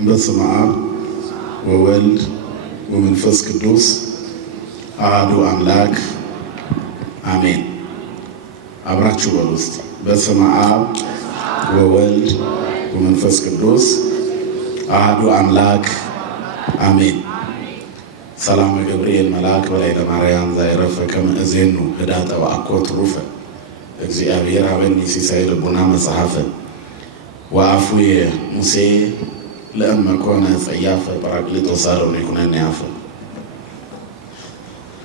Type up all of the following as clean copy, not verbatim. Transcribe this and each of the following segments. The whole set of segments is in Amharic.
በስመ አብ ወወልድ ወመንፈስ ቅዱስ አሐዱ አምላክ አሜን። አብራችሁ በውስጥ በስመ አብ ወወልድ ወመንፈስ ቅዱስ አሐዱ አምላክ አሜን። ሰላም ገብርኤል መልአክ በላይ ለማርያም ዛይረፈ ከመእዜኑ ህዳጠ ወአኮት ሩፈ እግዚአብሔር አበኒ ሲሳይ ልቡና መጽሐፈ ወአፉየ ሙሴ ለእመኮነ ጸያፈ ጰራቅሊጦስ አሮን ይኩነን ያፈ።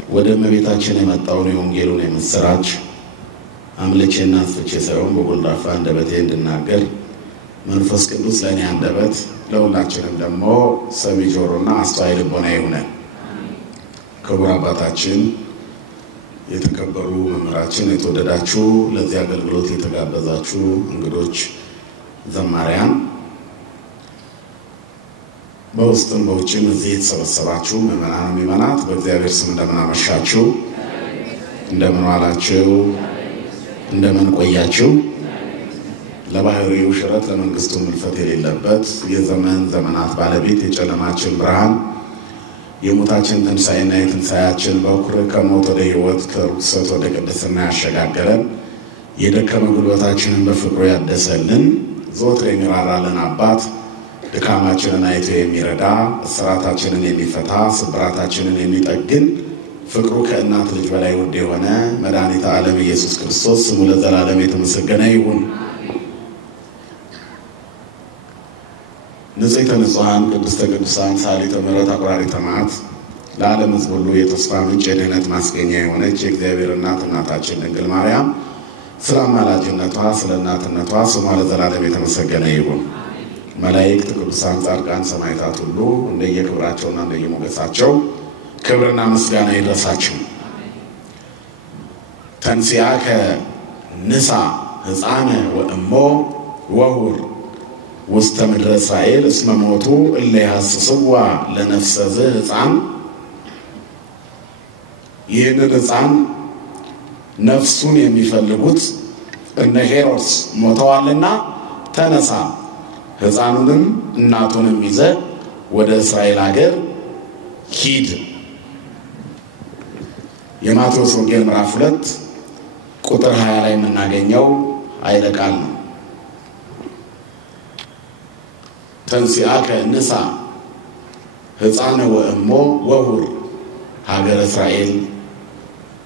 ወደ እመቤታችን የመጣውን የወንጌሉን የምስራች አምልቼና አስፍቼ ሳይሆን በጎልዳፋ አንደበቴ እንድናገር መንፈስ ቅዱስ ለእኔ አንደበት ለሁላችንም ደግሞ ሰሚ ጆሮና አስተዋይ ልቦና ይሁነን። ክቡር አባታችን የተከበሩ መምህራችን የተወደዳችሁ ለዚህ አገልግሎት የተጋበዛችሁ እንግዶች ዘማሪያን በውስጥም በውጭም እዚህ የተሰበሰባችሁ ምእመናት በእግዚአብሔር ስም እንደምን አመሻችሁ፣ እንደምን ዋላችሁ፣ እንደምን ቆያችሁ። ለባህሪው ሽረት ለመንግስቱ ምልፈት የሌለበት የዘመን ዘመናት ባለቤት የጨለማችን ብርሃን የሞታችን ትንሣኤና የትንሣኤያችን በኩር ከሞት ወደ ሕይወት ከርኩሰት ወደ ቅድስና ያሸጋገረን የደከመ ጉልበታችንን በፍቅሩ ያደሰልን ዘወትር የሚራራልን አባት ድካማችንን አይቶ የሚረዳ እስራታችንን የሚፈታ ስብራታችንን የሚጠግን ፍቅሩ ከእናት ልጅ በላይ ውድ የሆነ መድኃኒተ ዓለም ኢየሱስ ክርስቶስ ስሙ ለዘላለም የተመሰገነ ይሁን። ንጽሕተ ንጹሐን ቅድስተ ቅዱሳን ሰዓሊተ ምሕረት አቁራሪተ መዓት ለዓለም ሕዝብ ሁሉ የተስፋ ምንጭ የድኅነት ማስገኛ የሆነች የእግዚአብሔር እናታችን ድንግል ማርያም ስለ አማላጅነቷ ስለ እናትነቷ ስሟ ለዘላለም የተመሰገነ ይሁን። መላእክት ቅዱሳን ጻድቃን ሰማዕታት ሁሉ እንደየክብራቸውና እንደየሞገሳቸው ክብርና ምስጋና ይድረሳቸው። ተንሥአከ ንሳ ሕፃነ ወእሞ ወሁር ውስተ ምድረ እስራኤል እስመ ሞቱ እለ ያሐስስዋ ለነፍሰ ሕፃን። ይህንን ሕፃን ነፍሱን የሚፈልጉት እነ ሄሮድስ ሞተዋልና ተነሳ ሕፃኑንም እናቱንም ይዘህ ወደ እስራኤል ሀገር ሂድ። የማቴዎስ ወንጌል ምዕራፍ 2 ቁጥር 20 ላይ የምናገኘው ኃይለ ቃል ነው። ተንሥአከ ንሳ ሕፃነ ወእሞ ወሁር ሀገረ እስራኤል።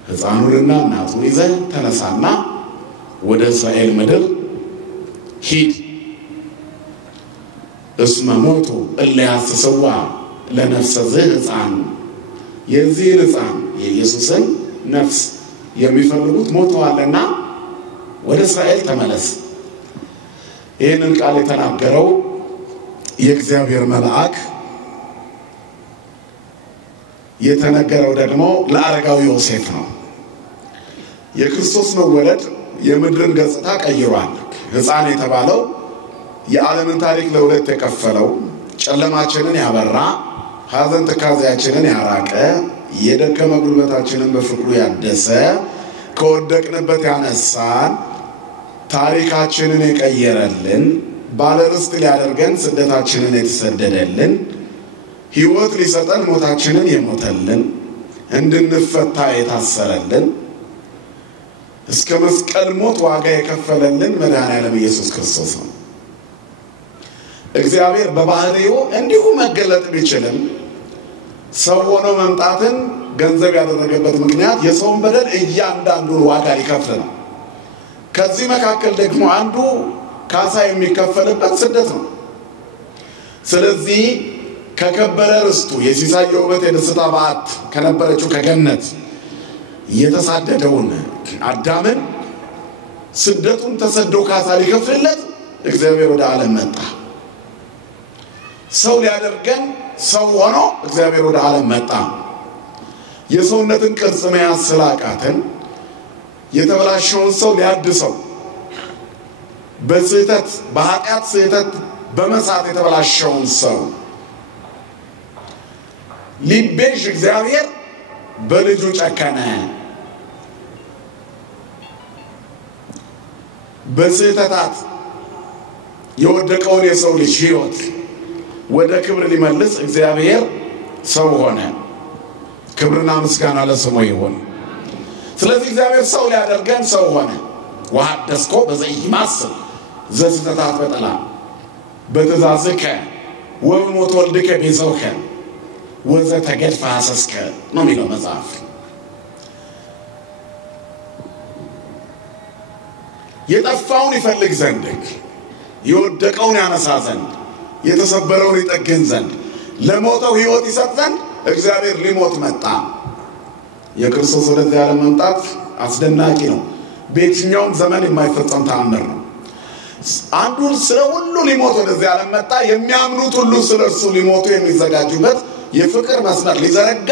ሕፃኑንና እናቱን ይዘህ ተነሳና ወደ እስራኤል ምድር ሂድ። እስመ ሞቱ እለ ያሐስስዋ ለነፍሰ ሕፃን። የዚህ ሕፃን የኢየሱስን ነፍስ የሚፈልጉት ሞተዋልና ወደ እስራኤል ተመለስ። ይህንን ቃል የተናገረው የእግዚአብሔር መልአክ የተነገረው ደግሞ ለአረጋዊ ዮሴፍ ነው። የክርስቶስ መወለድ የምድርን ገጽታ ቀይሯል። ሕፃን የተባለው የዓለምን ታሪክ ለሁለት የከፈለው ጨለማችንን ያበራ ሐዘን ትካዜያችንን ያራቀ የደከመ ጉልበታችንን በፍቅሩ ያደሰ ከወደቅንበት ያነሳን ታሪካችንን የቀየረልን ባለርስት ሊያደርገን ስደታችንን የተሰደደልን ሕይወት ሊሰጠን ሞታችንን የሞተልን እንድንፈታ የታሰረልን እስከ መስቀል ሞት ዋጋ የከፈለልን መድኃኔዓለም ኢየሱስ ክርስቶስ ነው። እግዚአብሔር በባህሪው እንዲሁ መገለጥ ቢችልም ሰው ሆኖ መምጣትን ገንዘብ ያደረገበት ምክንያት የሰውን በደል እያንዳንዱን ዋጋ ሊከፍል ነው። ከዚህ መካከል ደግሞ አንዱ ካሳ የሚከፈልበት ስደት ነው። ስለዚህ ከከበረ ርስቱ የሲሳይ የውበት የደስታ በዓት ከነበረችው ከገነት የተሳደደውን አዳምን ስደቱን ተሰዶ ካሳ ሊከፍልለት እግዚአብሔር ወደ ዓለም መጣ። ሰው ሊያደርገን ሰው ሆኖ እግዚአብሔር ወደ ዓለም መጣ። የሰውነትን ቅርጽ መያዝ ስላቃተን የተበላሸውን ሰው ሊያድሰው በስህተት በኃጢአት ስህተት በመሳት የተበላሸውን ሰው ሊቤዥ እግዚአብሔር በልጁ ጨከነ። በስህተታት የወደቀውን የሰው ልጅ ሕይወት ወደ ክብር ሊመልስ እግዚአብሔር ሰው ሆነ። ክብርና ምስጋና ለስሙ ይሁን። ስለዚህ እግዚአብሔር ሰው ሊያደርገን ሰው ሆነ። ወሐደስኮ በዘኢይማስል ዘስተታት በጠላ በትእዛዝከ ወበሞት ወልድከ ቤዛውከ ወዘተገድፈ ሐሰስከ ነው የሚለው መጽሐፍ። የጠፋውን ይፈልግ ዘንድ የወደቀውን ያነሳ ዘንድ የተሰበረውን ይጠግን ዘንድ ለሞተው ሕይወት ይሰጥ ዘንድ እግዚአብሔር ሊሞት መጣ። የክርስቶስ ወደዚህ ዓለም መምጣት አስደናቂ ነው። በየትኛውም ዘመን የማይፈጸም ተአምር ነው። አንዱን ስለ ሁሉ ሊሞት ወደዚህ ዓለም መጣ። የሚያምኑት ሁሉ ስለ እርሱ ሊሞቱ የሚዘጋጁበት የፍቅር መስመር ሊዘረጋ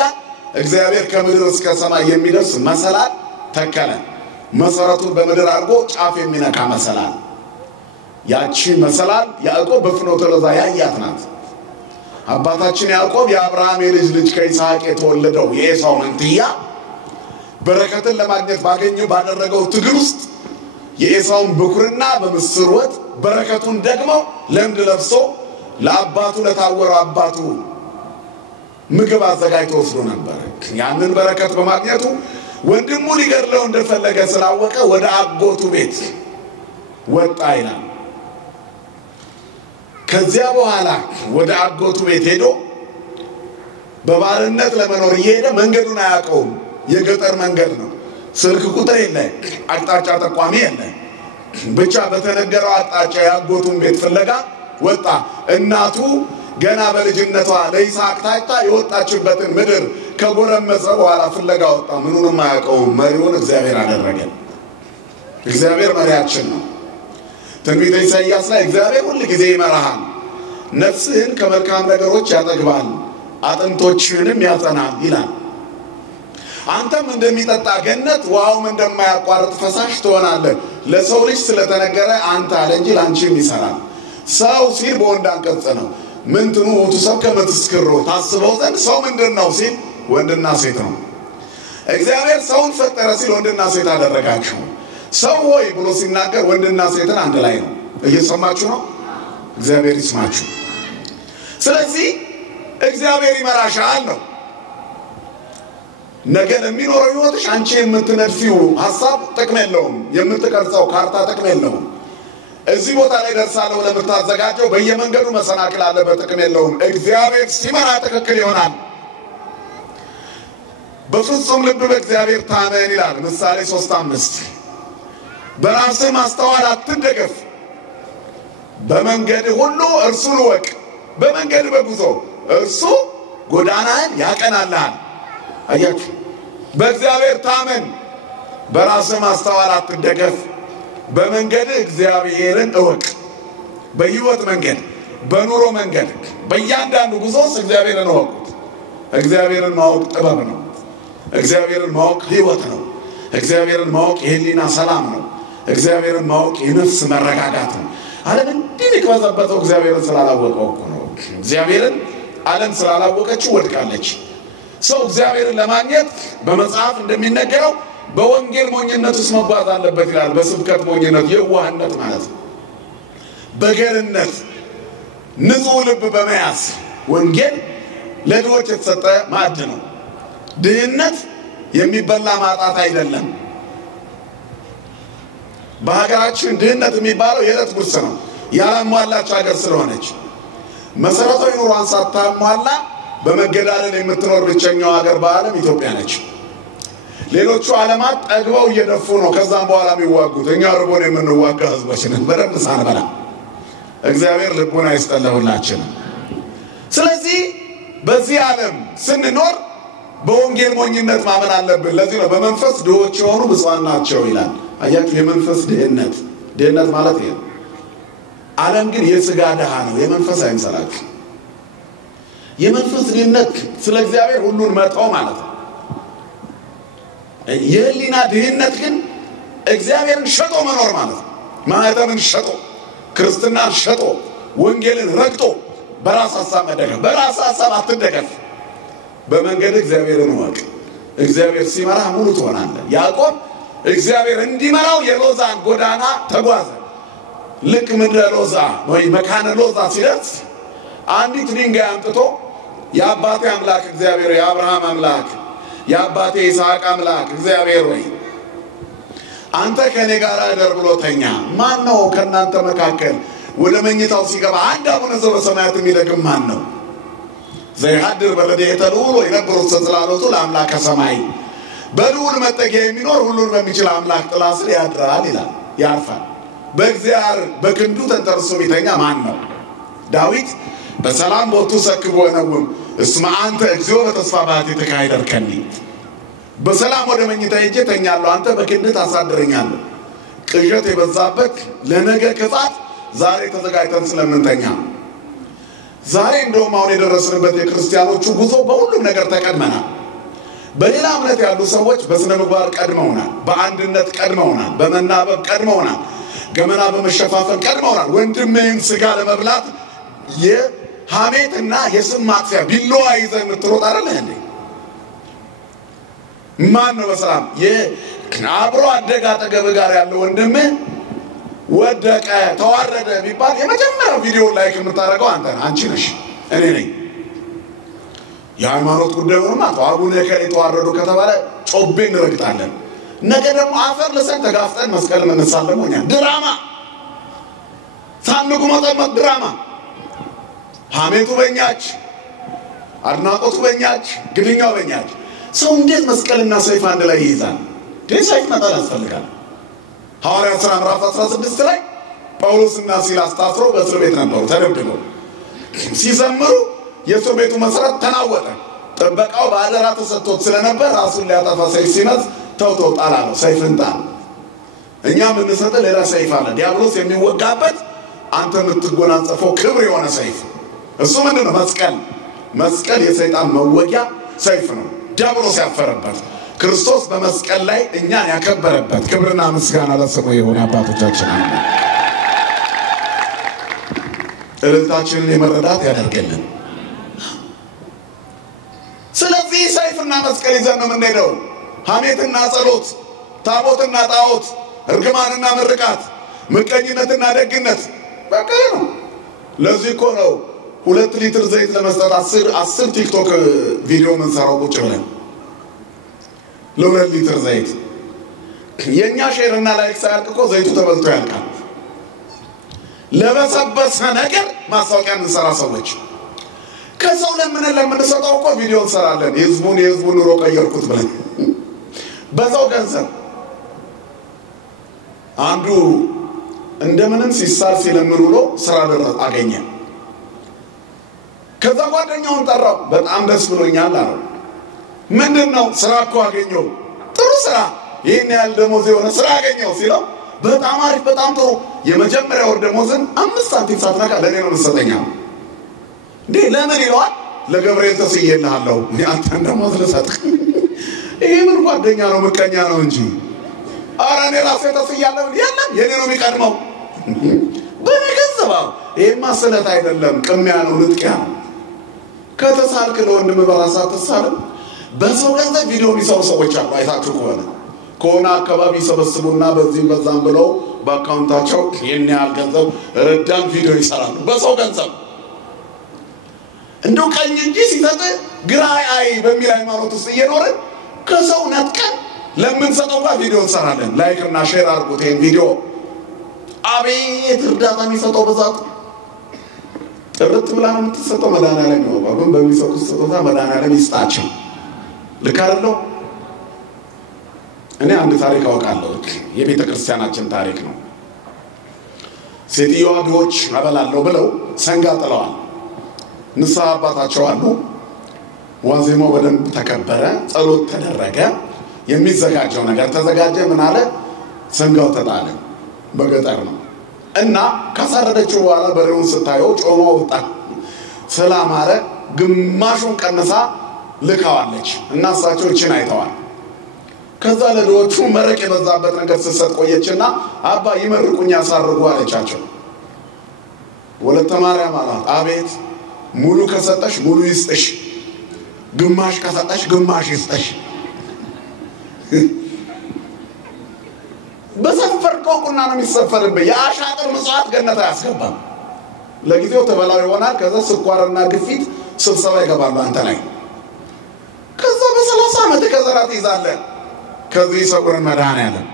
እግዚአብሔር ከምድር እስከ ሰማይ የሚደርስ መሰላል ተከለ። መሰረቱን በምድር አድርጎ ጫፍ የሚነካ መሰላል። ያቺ መሰላል ያዕቆብ በፍኖተ ሎዛ ያያት ናት። አባታችን ያዕቆብ የአብርሃም የልጅ ልጅ ከይስሐቅ የተወለደው የኤሳው መንትያ በረከትን ለማግኘት ባደረገው ትግል ውስጥ የኤሳውን ብኩርና በምስር ወጥ በረከቱን ደግሞ ለምድ ለብሶ ለአባቱ ለታወረው አባቱ ምግብ አዘጋጅቶ ወስዶ ነበር። ያንን በረከት በማግኘቱ ወንድሙ ሊገድለው እንደፈለገ ስላወቀ ወደ አጎቱ ቤት ወጣ ይላል። ከዚያ በኋላ ወደ አጎቱ ቤት ሄዶ በባርነት ለመኖር እየሄደ መንገዱን አያውቀውም። የገጠር መንገድ ነው። ስልክ ቁጥር የለ፣ አቅጣጫ ጠቋሚ የለ። ብቻ በተነገረው አቅጣጫ ያጎቱን ቤት ፍለጋ ወጣ። እናቱ ገና በልጅነቷ ለይስሐቅ ታጭታ የወጣችበትን ምድር ከጎረመሰ በኋላ ፍለጋ ወጣ። ምኑንም አያውቀውም። መሪውን እግዚአብሔር አደረገ። እግዚአብሔር መሪያችን ነው። ትንቢተ ኢሳይያስ ላይ እግዚአብሔር ሁሉ ጊዜ ይመራሃል፣ ነፍስህን ከመልካም ነገሮች ያጠግባል፣ አጥንቶችህንም ያጸናል ይላል። አንተም እንደሚጠጣ ገነት ውሃውም እንደማያቋርጥ ፈሳሽ ትሆናለህ። ለሰው ልጅ ስለተነገረ አንተ አለ እንጂ ላንቺም ይሰራል። ሰው ሲል በወንድ አንቀጽ ነው። ምንትኑ ውእቱ ሰብእ ከመ ትስክሮ ታስበው ዘንድ ሰው ምንድን ነው ሲል ወንድና ሴት ነው። እግዚአብሔር ሰውን ፈጠረ ሲል ወንድና ሴት አደረጋቸው። ሰው ሆይ ብሎ ሲናገር ወንድና ሴትን አንድ ላይ ነው። እየሰማችሁ ነው? እግዚአብሔር ይስማችሁ። ስለዚህ እግዚአብሔር ይመራሻል ነው። ነገ ለሚኖረው ሕይወትሽ አንቺ የምትነድፊው ሐሳብ ጥቅም የለውም። የምትቀርጸው ካርታ ጥቅም የለውም። እዚህ ቦታ ላይ ደርሳለሁ ለምታዘጋጀው በየመንገዱ መሰናክል አለበት፣ ጥቅም የለውም። እግዚአብሔር ሲመራ ትክክል ይሆናል። በፍጹም ልብ በእግዚአብሔር ታመን ይላል ምሳሌ 3:5። በራስህ ማስተዋል አትደገፍ፣ በመንገድ ሁሉ እርሱን እወቅ። በመንገድ በጉዞ እርሱ ጎዳናህን ያቀናልሃል። አያችሁ፣ በእግዚአብሔር ታመን፣ በራስህ ማስተዋል አትደገፍ፣ በመንገድ እግዚአብሔርን እወቅ። በሕይወት መንገድ፣ በኑሮ መንገድ፣ በእያንዳንዱ ጉዞስ እግዚአብሔርን እወቁት። እግዚአብሔርን ማወቅ ጥበብ ነው። እግዚአብሔርን ማወቅ ሕይወት ነው። እግዚአብሔርን ማወቅ የህሊና ሰላም ነው። እግዚአብሔርን ማወቅ የነፍስ መረጋጋት ነው። ዓለም እንዲህ የሚቅበዘበዘው እግዚአብሔርን ስላላወቀው እኮ ነው። እግዚአብሔርን ዓለም ስላላወቀችው ወድቃለች። ሰው እግዚአብሔርን ለማግኘት በመጽሐፍ እንደሚነገረው በወንጌል ሞኝነት ውስጥ መጓዝ አለበት ይላል። በስብከት ሞኝነት፣ የዋህነት ማለት ነው። በገርነት ንጹሕ ልብ በመያዝ ወንጌል ለድሆች የተሰጠ ማዕድ ነው። ድህነት የሚበላ ማጣት አይደለም። በሀገራችን ድህነት የሚባለው የዕለት ጉርስ ነው። ያላሟላች ሀገር ስለሆነች መሰረታዊ ኑሮን ሳታሟላ በመገዳደል የምትኖር ብቸኛው ሀገር በዓለም ኢትዮጵያ ነች። ሌሎቹ ዓለማት ጠግበው እየደፉ ነው ከዛም በኋላ የሚዋጉት። እኛ ርቦን የምንዋጋ ህዝቦች ነን፣ በደንብ ሳንበላ። እግዚአብሔር ልቡና ይስጠን ለሁላችንም። ስለዚህ በዚህ ዓለም ስንኖር በወንጌል ሞኝነት ማመን አለብን። ለዚህ ነው በመንፈስ ድሆች የሆኑ ብፁዓን ናቸው ይላል። አያችሁ፣ የመንፈስ ድህነት ማለት ይሄ ነው። ዓለም ግን የሥጋ ድሃ ነው፣ የመንፈስ አይምሰላችሁ። የመንፈስ ድህነት ስለ እግዚአብሔር ሁሉን መተው ማለት ነው። የህሊና ድህነት ግን እግዚአብሔርን ሸጦ መኖር ማለት ነው። ማህተምን ሸጦ፣ ክርስትናን ሸጦ፣ ወንጌልን ረግጦ በራስ ሐሳብ መደገፍ። በራስ ሐሳብ አትደገፍ። በመንገድ እግዚአብሔርን እወቅ። እግዚአብሔር ሲመራ ሙሉ ትሆናለህ። ያዕቆብ እግዚአብሔር እንዲመራው የሎዛን ጎዳና ተጓዘ። ልክ ምድረ ሎዛ ወይ መካነ ሎዛ ሲደርስ አንዲት ድንጋይ አምጥቶ የአባቴ አምላክ እግዚአብሔር የአብርሃም አምላክ የአባቴ ይስሐቅ አምላክ እግዚአብሔር ሆይ አንተ ከኔ ጋር አደር ብሎ ተኛ። ማን ነው ከናንተ መካከል ወደ መኝታው ሲገባ አንድ አቡነ ዘበሰማያት የሚደግም ማን ነው? ዘይሐድር በረድኤተ ልዑል ወይነብር ጽላሎቱ ለአምላከ ሰማይ በልዑል መጠጊያ የሚኖር ሁሉን በሚችል አምላክ ጥላ ስር ያድራል ይላል፣ ያርፋል። በእግዚአብሔር በክንዱ ተንተርሶ የሚተኛ ማን ነው? ዳዊት በሰላም ቦቱ ሰክቦ ነውም እስመ አንተ እግዚኦ በተስፋ ባሕቲትከ አይደርከኒ በሰላም ወደ መኝታ ሄጄ ተኛለሁ፣ አንተ በክንድህ ታሳድረኛለህ። ቅዠት የበዛበት ለነገ ክፋት ዛሬ ተዘጋጅተን ስለምንተኛ ዛሬ እንደውም አሁን የደረስንበት የክርስቲያኖቹ ጉዞ በሁሉም ነገር ተቀድመናል። በሌላ እምነት ያሉ ሰዎች በስነ ምግባር ቀድመውናል፣ በአንድነት ቀድመውናል፣ በመናበብ ቀድመውናል፣ ገመና በመሸፋፈን ቀድመውናል። ወንድምህን ስጋ ለመብላት የሐሜትና የስም ማጥፊያ ቢላዋ ይዘህ የምትሮጥ አይደለህ እንዴ? ማን ነው በሰላም የአብሮ አደግ አጠገብህ ጋር ያለው ወንድምህ ወደቀ ተዋረደ ቢባል የመጀመሪያው ቪዲዮ ላይክ የምታደርገው አንተ ነህ፣ አንቺ ነሽ፣ እኔ ነኝ። የሃይማኖት ጉዳዩንማ አቡነ ከሌ ተዋረዱ ከተባለ ጮቤ እንረግጣለን። ነገ ደግሞ አፈር ለሰን ተጋፍጠን መስቀል መነሳለን። ሆኛ ድራማ ሳንቁ መጠመቅ ድራማ ሐሜቱ በእኛች አድናቆቱ በእኛች ግድኛው በእኛች። ሰው እንዴት መስቀልና ሰይፍ አንድ ላይ ይይዛል? ሰይፍ መጣል ያስፈልጋል። ሐዋርያት ሥራ ምዕራፍ 16 ላይ ጳውሎስና ሲላስ ታስረው በእስር ቤት ነበሩ ተደብድበው ሲዘምሩ የእስር ቤቱ መሰረት ተናወጠ። ጥበቃው በአደራ ተሰጥቶት ስለነበር ራሱን ሊያጠፋ ሰይፍ ሲመዝ ተው ጣል አለው። ሰይፍን ጣል፣ እኛ የምንሰጥህ ሌላ ሰይፍ አለ፣ ዲያብሎስ የሚወጋበት አንተ የምትጎናጸፈው ክብር የሆነ ሰይፍ። እሱ ምንድን ነው? መስቀል። መስቀል የሰይጣን መወጊያ ሰይፍ ነው፣ ዲያብሎስ ያፈረበት። ክርስቶስ በመስቀል ላይ እኛን ያከበረበት ክብርና ምስጋና ለስሙ ይሁን። አባቶቻችን እልልታችንን የመረዳት ያደርገልን። ስለዚህ ሰይፍና መስቀል ይዘን ነው የምንሄደው። ሐሜትና ጸሎት፣ ታቦትና ጣዖት፣ እርግማንና ምርቃት፣ ምቀኝነትና ደግነት በቃ ነው። ለዚህ እኮ ነው 2 ሊትር ዘይት ለመስጠት 10 ቲክቶክ ቪዲዮ ምንሰራው ቁጭ ብለን ለ2 ሊትር ዘይት። የኛ ሼርና ላይክ ሳያልቅ እኮ ዘይቱ ተበልቶ ያልቃል። ለበሰበሰ ነገር ማስታወቂያ ምንሰራ ሰዎች ከሰው ለምንሰጠው እኮ ቪዲዮ እንሰራለን። የህዝቡን ኑሮ ቀየርኩት ብለን በዛው ገንዘብ አንዱ እንደምንም ሲሳል ሲለምን ውሎ ስራ አገኘ። ከዛ ጓደኛውን ጠራው። በጣም ደስ ብሎኛል አለው። ምንድነው? ስራ እኮ አገኘው፣ ጥሩ ስራ፣ ይሄን ያህል ደሞዝ የሆነ ስራ አገኘው ሲለው በጣም አሪፍ፣ በጣም ጥሩ፣ የመጀመሪያ ወር ደሞዝን 5 ሳንቲም ሳትነካ ለኔ ነው የምትሰጠኛው። እንዴ ለምን ይለዋል? ለገብርኤል ተስዬልሃለሁ አንተን ደሞዝ ልሰጥህ። ይሄ ምን ጓደኛ ነው? ምቀኛ ነው እንጂ። ኧረ እኔ ራሴ ተስያለሁ። የለም የኔ ነው የሚቀድመው። በነገንዘባው ይሄማ ስለት አይደለም፣ ቅሚያ ነው፣ ንጥቂያ ነው። ከተሳልክ ለወንድም በራስህ አትሳልም። በሰው ገንዘብ ቪዲዮ የሚሰሩ ሰዎች አሉ። አይታችሁ ከሆነ አካባቢ ሰበስቡና በዚህም በዛም ብለው በአካውንታቸው ይህን ያህል ገንዘብ ረዳን ቪዲዮ ይሰራሉ በሰው ገንዘብ። እንደው ቀኝ እንጂ ሲሰጥ ግራ አይ በሚል ሃይማኖት ውስጥ እየኖርን ከሰው ነጥቀን ለምንሰጠው ጋር ቪዲዮ እንሰራለን። ላይክ እና ሼር አድርጉት ይሄን ቪዲዮ። አቤት እርዳታ የሚሰጠው ብዛት! ጥርት ብላ ነው የምትሰጠው። መድኃኒዓለም ይወቀው፣ ግን በሚሰጡት ስጦታ መድኃኒዓለም ይስጣቸው። ልክ አይደለው? እኔ አንድ ታሪክ አውቃለሁ። የቤተ ክርስቲያናችን ታሪክ ነው። ሴትዮዋ ድሆች አበላለሁ ብለው ሰንጋ ጥለዋል። ንስሐ አባታቸው አሉ። ዋዜማው በደንብ ተከበረ፣ ጸሎት ተደረገ፣ የሚዘጋጀው ነገር ተዘጋጀ። ምን አለ? ሰንጋው ተጣለ። በገጠር ነው እና ካሳረደችው በኋላ በሬውን ስታየው ጮማው ወጣ። ስላማረ ግማሹን ቀንሳ ልካዋለች እና እሳቸው እችን አይተዋል። ከዛ ለድሆቹ መረቅ የበዛበት ነገር ስትሰጥ ቆየችና አባ ይመርቁኝ ያሳርጉ አለቻቸው። ወለተ ማርያም አላት። አቤት። ሙሉ ከሰጠሽ ሙሉ ይስጥሽ፣ ግማሽ ከሰጠሽ ግማሽ ይስጥሽ። በሰፈርከው ቁና ነው የሚሰፈርብህ። የአሻጥር ምጽዋት ገነት አያስገባም። ለጊዜው ተበላው ይሆናል ከዛ ስኳርና ግፊት ስብሰባ ይገባሉ አንተ ላይ ከዛ በ30 ዓመት ከዘራት ይዛለ ከዚህ ሰውረን መድኃኒዓለም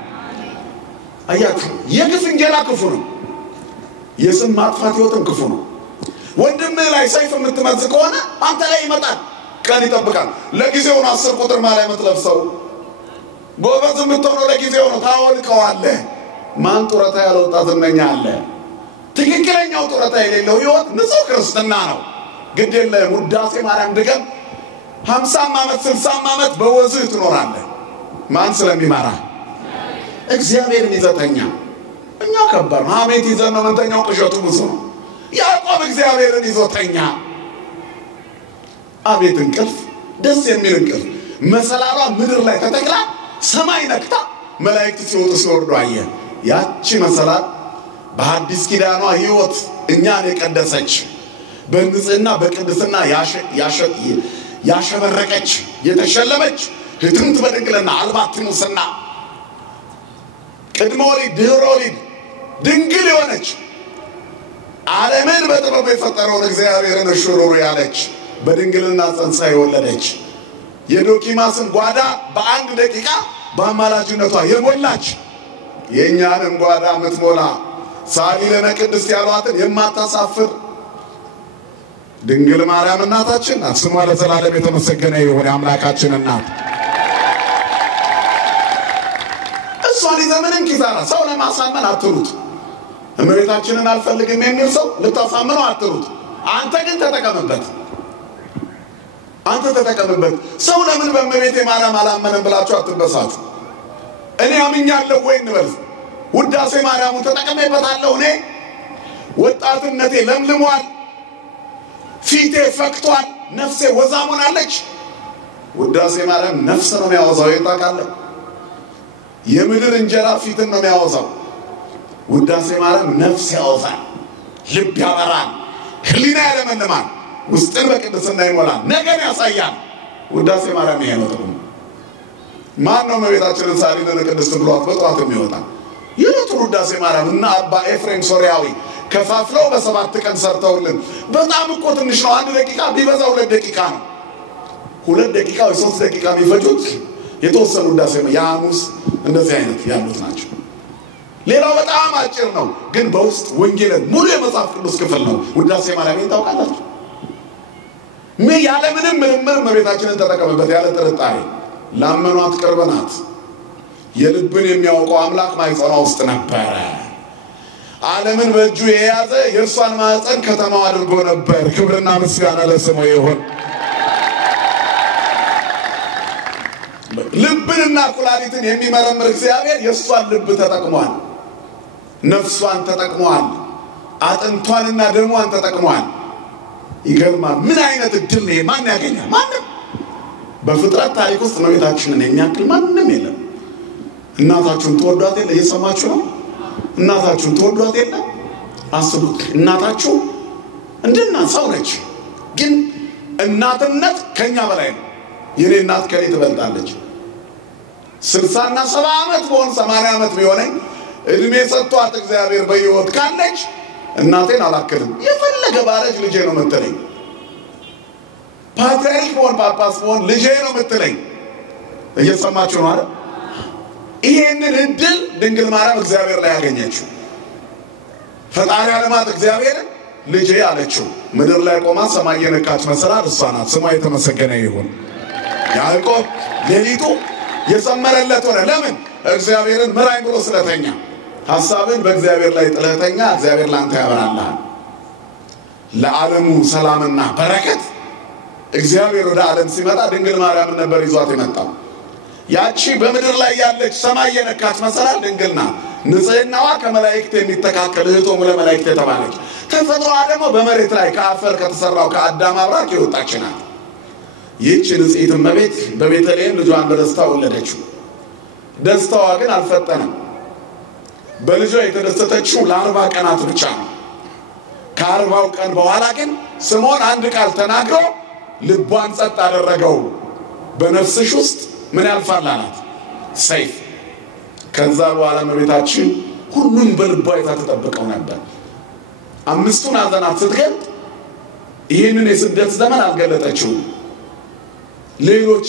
አያችሁ የግፍ እንጀራ ክፉ ነው የስም ማጥፋት ህይወትም ክፉ ነው ወንድምህ ላይ ሰይፍ የምትመዝ ከሆነ አንተ ላይ ይመጣል ቀን ይጠብቃል ለጊዜው ነው 10 ቁጥር ማለት የምትለብሰው ጎበዝ የምትሆነው ለጊዜው ነው ታወልቀዋለህ ማን ጡረታ ያለውጣ ዝነኛ አለ ትክክለኛው ጡረታ የሌለው ህይወት ንጹህ ክርስትና ነው ግድ የለም ውዳሴ ማርያም ድገም 50 ዓመት 60 ዓመት በወዝህ ትኖራለህ ማን ስለሚማራ እግዚአብሔርን ይዘተኛ እኛ ከበር አሜት ይዘን ነው መንተኛው ቅዠቱ ብዙ ነው ያዕቆብ እግዚአብሔርን ይዘተኛ አቤት እንቅልፍ ደስ የሚል እንቅልፍ መሰላሏ ምድር ላይ ተተክላ ሰማይ ነክታ መላእክት ሲወጡ ሲወርዱ አየ ያቺ መሰላል በሐዲስ ኪዳኗ ህይወት እኛን የቀደሰች በንጽህና በቅድስና ያሸበረቀች የተሸለመች ህትምት በድንግልና አልባት ሙስና ቅድመ ወሊድ ድህረ ወሊድ ድንግል የሆነች ዓለምን በጥበብ የፈጠረውን እግዚአብሔርን እሽሩሩ ያለች በድንግልና ጸንሳ የወለደች የዶኪማስን ጓዳ በአንድ ደቂቃ በአማላጅነቷ የሞላች የኛንም ጓዳ ምትሞላ ሳሊለነ ቅድስት ያሏትን የማታሳፍር ድንግል ማርያም እናታችን ስሟ ለዘላለም የተመሰገነ ይሁን አምላካችን እናት እሷን ይዘምንን ኪሳራ ሰው ለማሳመን አትሩት እመቤታችንን አልፈልግም የሚል ሰው ልታሳምነው አትሩት አንተ ግን ተጠቀምበት ሰው ለምን በእመቤቴ ማርያም አላመነም ብላችሁ አትበሳጩ እኔ አምኛለሁ ወይ እንበል ውዳሴ ማርያም ተጠቅሜበታለሁ እኔ ወጣትነቴ ለምልሟል ፊቴ ፈክቷል ነፍሴ ወዛሙናለች ውዳሴ ማርያም ነፍስ ነው የሚያወዛው ይጣቃለ የምድር እንጀራ ፊትን ነው የሚያወዛው ውዳሴ ማርያም ነፍስ ያወዛል ልብ ያበራል ህሊና ያለመልማል ውስጥን በቅድስና ይሞላል ነገር ያሳያል ውዳሴ ማርያም ይሄ ነው ጥቅሙ ማን ነው እመቤታችንን ሳሊለነ ቅድስት ብሏት በጧት የሚወጣ የለቱ ውዳሴ ማርያም እና አባ ኤፍሬም ሶሪያዊ ከፋፍለው በ7 ቀን ሰርተውልን በጣም እኮ ትንሽ ነው 1 ደቂቃ ቢበዛ 2 ደቂቃ ነው 2 ደቂቃ ወይ 3 ደቂቃ የሚፈጁት የተወሰኑ ውዳሴ ያሙስ እንደዚህ አይነት ያሉት ናቸው ሌላው በጣም አጭር ነው ግን በውስጥ ወንጌልን ሙሉ የመጽሐፍ ቅዱስ ክፍል ነው ውዳሴ ማርያም ታውቃላችሁ ያለ ምንም ምርምር እመቤታችንን ተጠቀመበት ያለ ጥርጣሬ ላመኗት ቅርበናት የልብን የሚያውቀው አምላክ ማይጸና ውስጥ ነበር ዓለምን በእጁ የያዘ የእርሷን ማዕፀን ከተማው አድርጎ ነበር ክብርና ምስጋና ለስሙ ይሁን ልብንና ኩላሊትን የሚመረምር እግዚአብሔር የእሷን ልብ ተጠቅሟል ነፍሷን ተጠቅሟል አጥንቷንና ደሟን ተጠቅሟል ይገርማል ምን አይነት እድል ነው ማን ያገኛል ማንም በፍጥረት ታሪክ ውስጥ እመቤታችንን የሚያክል ማንም የለም እናታችሁን ተወዷት የለ እየሰማችሁ ነው እናታችሁን ተወዷት የለ አስቡት እናታችሁ እንደና ሰው ነች ግን እናትነት ከኛ በላይ ነው የኔ እናት ከኔ ትበልጣለች 60 እና 70 ዓመት ቢሆን 80 ዓመት ቢሆነኝ እድሜ ሰጥቷት እግዚአብሔር በሕይወት ካለች እናቴን አላከለም የፈለገ ባረጅ ልጄ ነው መተለኝ ፓትርያርክ ቢሆን ጳጳስ ቢሆን ልጄ ነው መተለኝ እየሰማችሁ ነው አይደል ይሄንን እድል ድንግል ማርያም እግዚአብሔር ላይ ያገኘችው ፈጣሪ ዓለማት እግዚአብሔር ልጄ አለችው ምድር ላይ ቆማ ሰማይ የነካች መሰላል እሷ ናት ስሟ የተመሰገነ ይሁን ያዕቆብ ሌሊቱ የሰመረለት ሆነ ለምን እግዚአብሔርን ምራኝ ብሎ ስለተኛ ሐሳብን በእግዚአብሔር ላይ ጥለተኛ እግዚአብሔር ላንተ ያበራልሃል ለዓለሙ ሰላምና በረከት እግዚአብሔር ወደ ዓለም ሲመጣ ድንግል ማርያም ነበር ይዟት የመጣው ያቺ በምድር ላይ ያለች ሰማይ የነካች መሰላል ድንግል ናት ንጽህናዋ ከመላእክት የሚተካከል እህቶሙ ለመላእክት የተባለች ተፈጥሮዋ ደግሞ በመሬት ላይ ከአፈር ከተሰራው ከአዳም አብራክ የወጣች ናት ይህች ንጽሕት እመቤት በቤተልሔም ልጇን በደስታ ወለደችው ደስታዋ ግን አልፈጠነም በልጇ የተደሰተችው ለ40 ቀናት ብቻ ነው ከ40 ቀን በኋላ ግን ስምዖን አንድ ቃል ተናግሮ ልቧን ጸጥ አደረገው በነፍስሽ ውስጥ ምን ያልፋል አላት ሰይፍ ከዛ በኋላ እመቤታችን ሁሉን በልቧ ተጠብቀው ነበር አምስቱን ሐዘናት ስትገልጥ ይህንን የስደት ዘመን አልገለጠችውም። ሌሎች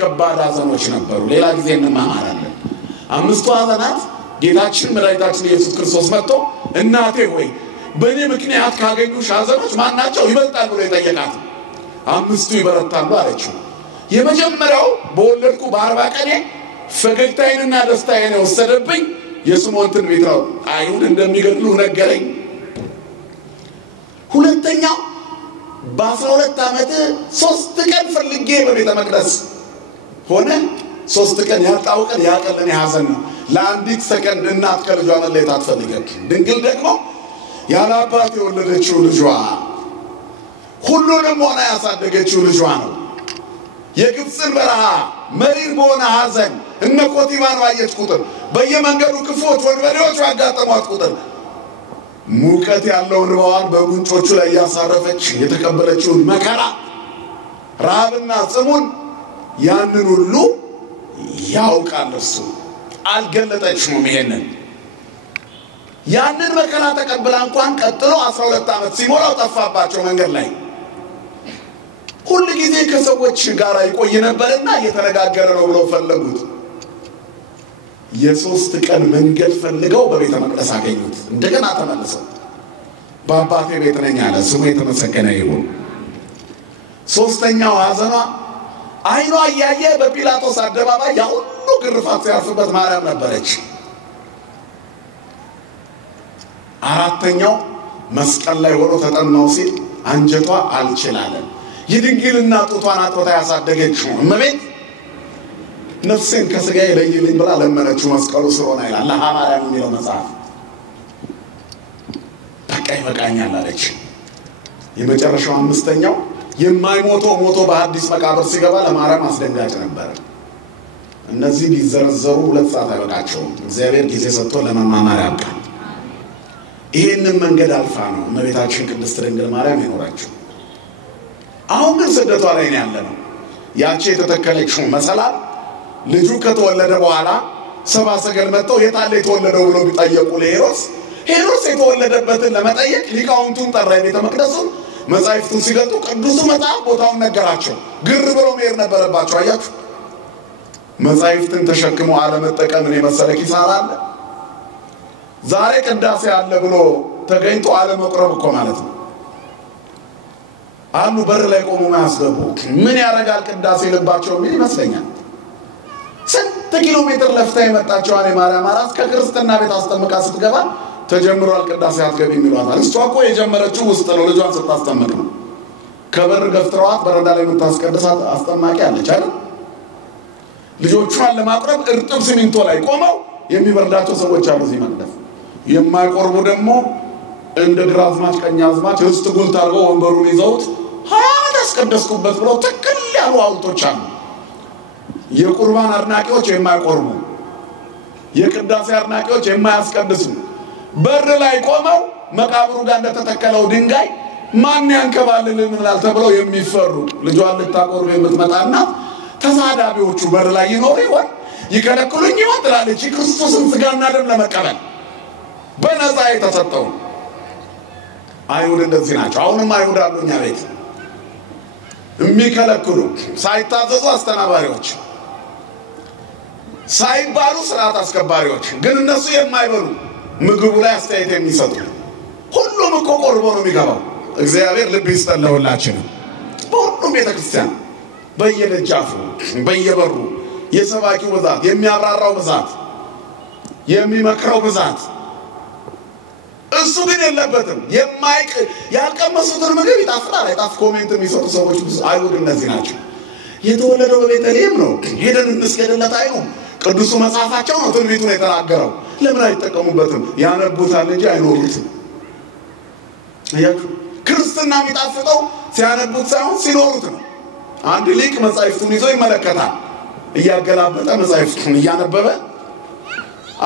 ከባድ ሐዘኖች ነበሩ። ሌላ ጊዜ እንማማራለን። አምስቱ ሐዘናት ጌታችን መድኃኒታችን ኢየሱስ ክርስቶስ መጥቶ እናቴ ሆይ በእኔ ምክንያት ካገኙሽ ሐዘኖች ማናቸው ይበልጣሉ ብሎ የጠየቃት። አምስቱ ይበረታሉ አለችው። የመጀመሪያው በወለድኩ በ40 ቀኔ ፈገግታዬንና ደስታዬን የወሰደብኝ የስምዖን ትንቢት ነው። አይሁድ እንደሚገድሉ ነገረኝ። ሁለተኛው በ12 ዓመት 3 ቀን ፈልጌ በቤተ መቅደስ ሆነ 3 ቀን ያጣውቀን ያቀለን ያዘን ነው። ለአንዲት ሰከንድ እናት ከልጇ መለየት አትፈልግም። ድንግል ደግሞ ያለ አባት የወለደችው ልጇ ሁሉንም ሆና ያሳደገችው ልጇ ነው። የግብፅን በረሃ መሪር በሆነ ሐዘን እነ ኮቲባን ባየች ቁጥር በየመንገዱ ክፎች ወንበዴዎች ያጋጠሟት ቁጥር ሙቀት ያለውን እንባዋን በጉንጮቹ ላይ ያሳረፈች የተቀበለችውን መከራ ረሃብና ጽሙን ያንን ሁሉ ያውቃል። እሱ አልገለጠችውም። ይሄንን ያንን መከራ ተቀብላ እንኳን ቀጥሎ 12 ዓመት ሲሞላው ጠፋባቸው መንገድ ላይ። ሁሉ ጊዜ ከሰዎች ጋር ይቆይ ነበርና እየተነጋገረ ነው ብለው ፈለጉት። የ3 ቀን መንገድ ፈልገው በቤተ መቅደስ አገኙት። እንደገና ተመለሰው በአባቴ ቤት ነኝ አለ። ስሙ የተመሰገነ ይሁን። ሶስተኛው ሐዘኗ አይኗ እያየ በጲላጦስ አደባባይ ያ ሁሉ ግርፋት ሲያርፍበት ማርያም ነበረች። አራተኛው መስቀል ላይ ሆኖ ተጠማው ሲል አንጀቷ አልችላለም። የድንግልና ጡቷን አጥብታ ያሳደገችው እመቤት ነፍሴን ከሥጋዬ ለይልኝ ብላ ለመነችው መስቀሉ ስለሆነ ይላል ለሐማርያም የሚለው መጽሐፍ። በቃ ይበቃኛል አለች። የመጨረሻው አምስተኛው የማይሞተው ሞቶ በአዲስ መቃብር ሲገባ ለማርያም አስደንጋጭ ነበር። እነዚህ ቢዘረዘሩ 2 ሰዓት አይበቃቸውም። እግዚአብሔር ጊዜ ሰጥቶ ለመማማር ያብቃል። ይሄንን መንገድ አልፋ ነው እመቤታችን ቅድስት ድንግል ማርያም የኖረችው። አሁን ግን ስደቷ ላይ ነው ያለነው። ያቺ የተተከለችው መሰላል ልጁ ከተወለደ በኋላ ሰብአ ሰገል መጥተው የታለ የተወለደው ብሎ ቢጠየቁ ሄሮድስ የተወለደበትን ለመጠየቅ ሊቃውንቱን ጠራ። ቤተ መቅደሱን መጻሕፍቱን ሲገልጡ ቅዱሱ መጽሐፍ ቦታውን ነገራቸው። ግር ብሎ መሄድ ነበረባቸው። አያችሁ፣ መጻሕፍትን ተሸክሞ አለመጠቀምን የመሰለ ኪሳራ አለ። ዛሬ ቅዳሴ አለ ብሎ ተገኝቶ አለመቅረብ እኮ ማለት ነው። አሉ በር ላይ ቆሞ ማያስገቡ ምን ያረጋል ቅዳሴ ልባቸው ምን ይመስለኛል። ስንት ኪሎ ሜትር ለፍታ የመጣችው ማርያም አራስ ከክርስትና ቤት አስጠምቃ ስትገባ ተጀምሯል ቅዳሴ አትገቢም ይሏታል። እሷ እኮ የጀመረችው ውስጥ ነው። ልጇን ስታስጠምቅ ነው። ከበር ገፍትረዋት በረንዳ ላይ የምታስቀድሳት አስጠማቂ አለች አይደል? ልጆቿን ለማቅረብ እርጥብ ሲሚንቶ ላይ ቆመው የሚበርዳቸው ሰዎች አሉ እዚህ መቅደስ። የማይቆርቡ ደግሞ እንደ ግራዝማች ቀኛዝማች ርስት ጉልት አድርገው ወንበሩን ይዘውት አስቀደስኩበት ብለው ትክክል ያሉ ሐውልቶች አሉ። የቁርባን አድናቂዎች የማይቆርቡ፣ የቅዳሴ አድናቂዎች የማያስቀድሱ በር ላይ ቆመው መቃብሩ ጋር እንደተተከለው ድንጋይ ማን ያንከባልልናል ተብለው የሚፈሩ ልጇን ልታቆርብ የምትመጣና ተሳዳቢዎቹ በር ላይ ይኖሩ ይሆን ይከለክሉኝ ይሆን ትላለች። ክርስቶስን ሥጋና ደም ለመቀበል በነፃ የተሰጠው አይሁድ እንደዚህ ናቸው። አሁንም አይሁድ አሉ እኛ ቤት የሚከለክሉ ሳይታዘዙ አስተናባሪዎች፣ ሳይባሉ ስርዓት አስከባሪዎች፣ ግን እነሱ የማይበሉ ምግቡ ላይ አስተያየት የሚሰጡ ሁሉም እኮ ቆርቦ ነው የሚገባው። እግዚአብሔር ልብ ይስጠን ለሁላችን። በሁሉም ቤተክርስቲያን በየደጃፉ በየበሩ የሰባኪው ብዛት፣ የሚያብራራው ብዛት፣ የሚመክረው ብዛት እሱ ግን የለበትም። ያልቀመሱትን ምግብ ይጣፍጣል አይጣፍ ኮሜንት የሚሰጡ ሰዎች አይሁድ እነዚህ ናቸው። የተወለደው በቤተልሔም ነው፣ ሄደን እንስገድለት አይሉም። ቅዱሱ መጽሐፋቸው ነው ትንቢቱን የተናገረው። ለምን አይጠቀሙበትም? ያነቡታል እንጂ አይኖሩትም። አያችሁ፣ ክርስትና የሚጣፍጠው ሲያነቡት ሳይሆን ሲኖሩት ነው። አንድ ሊቅ መጽሐፍቱን ይዞ ይመለከታል፣ እያገላበጠ መጽሐፍቱን እያነበበ።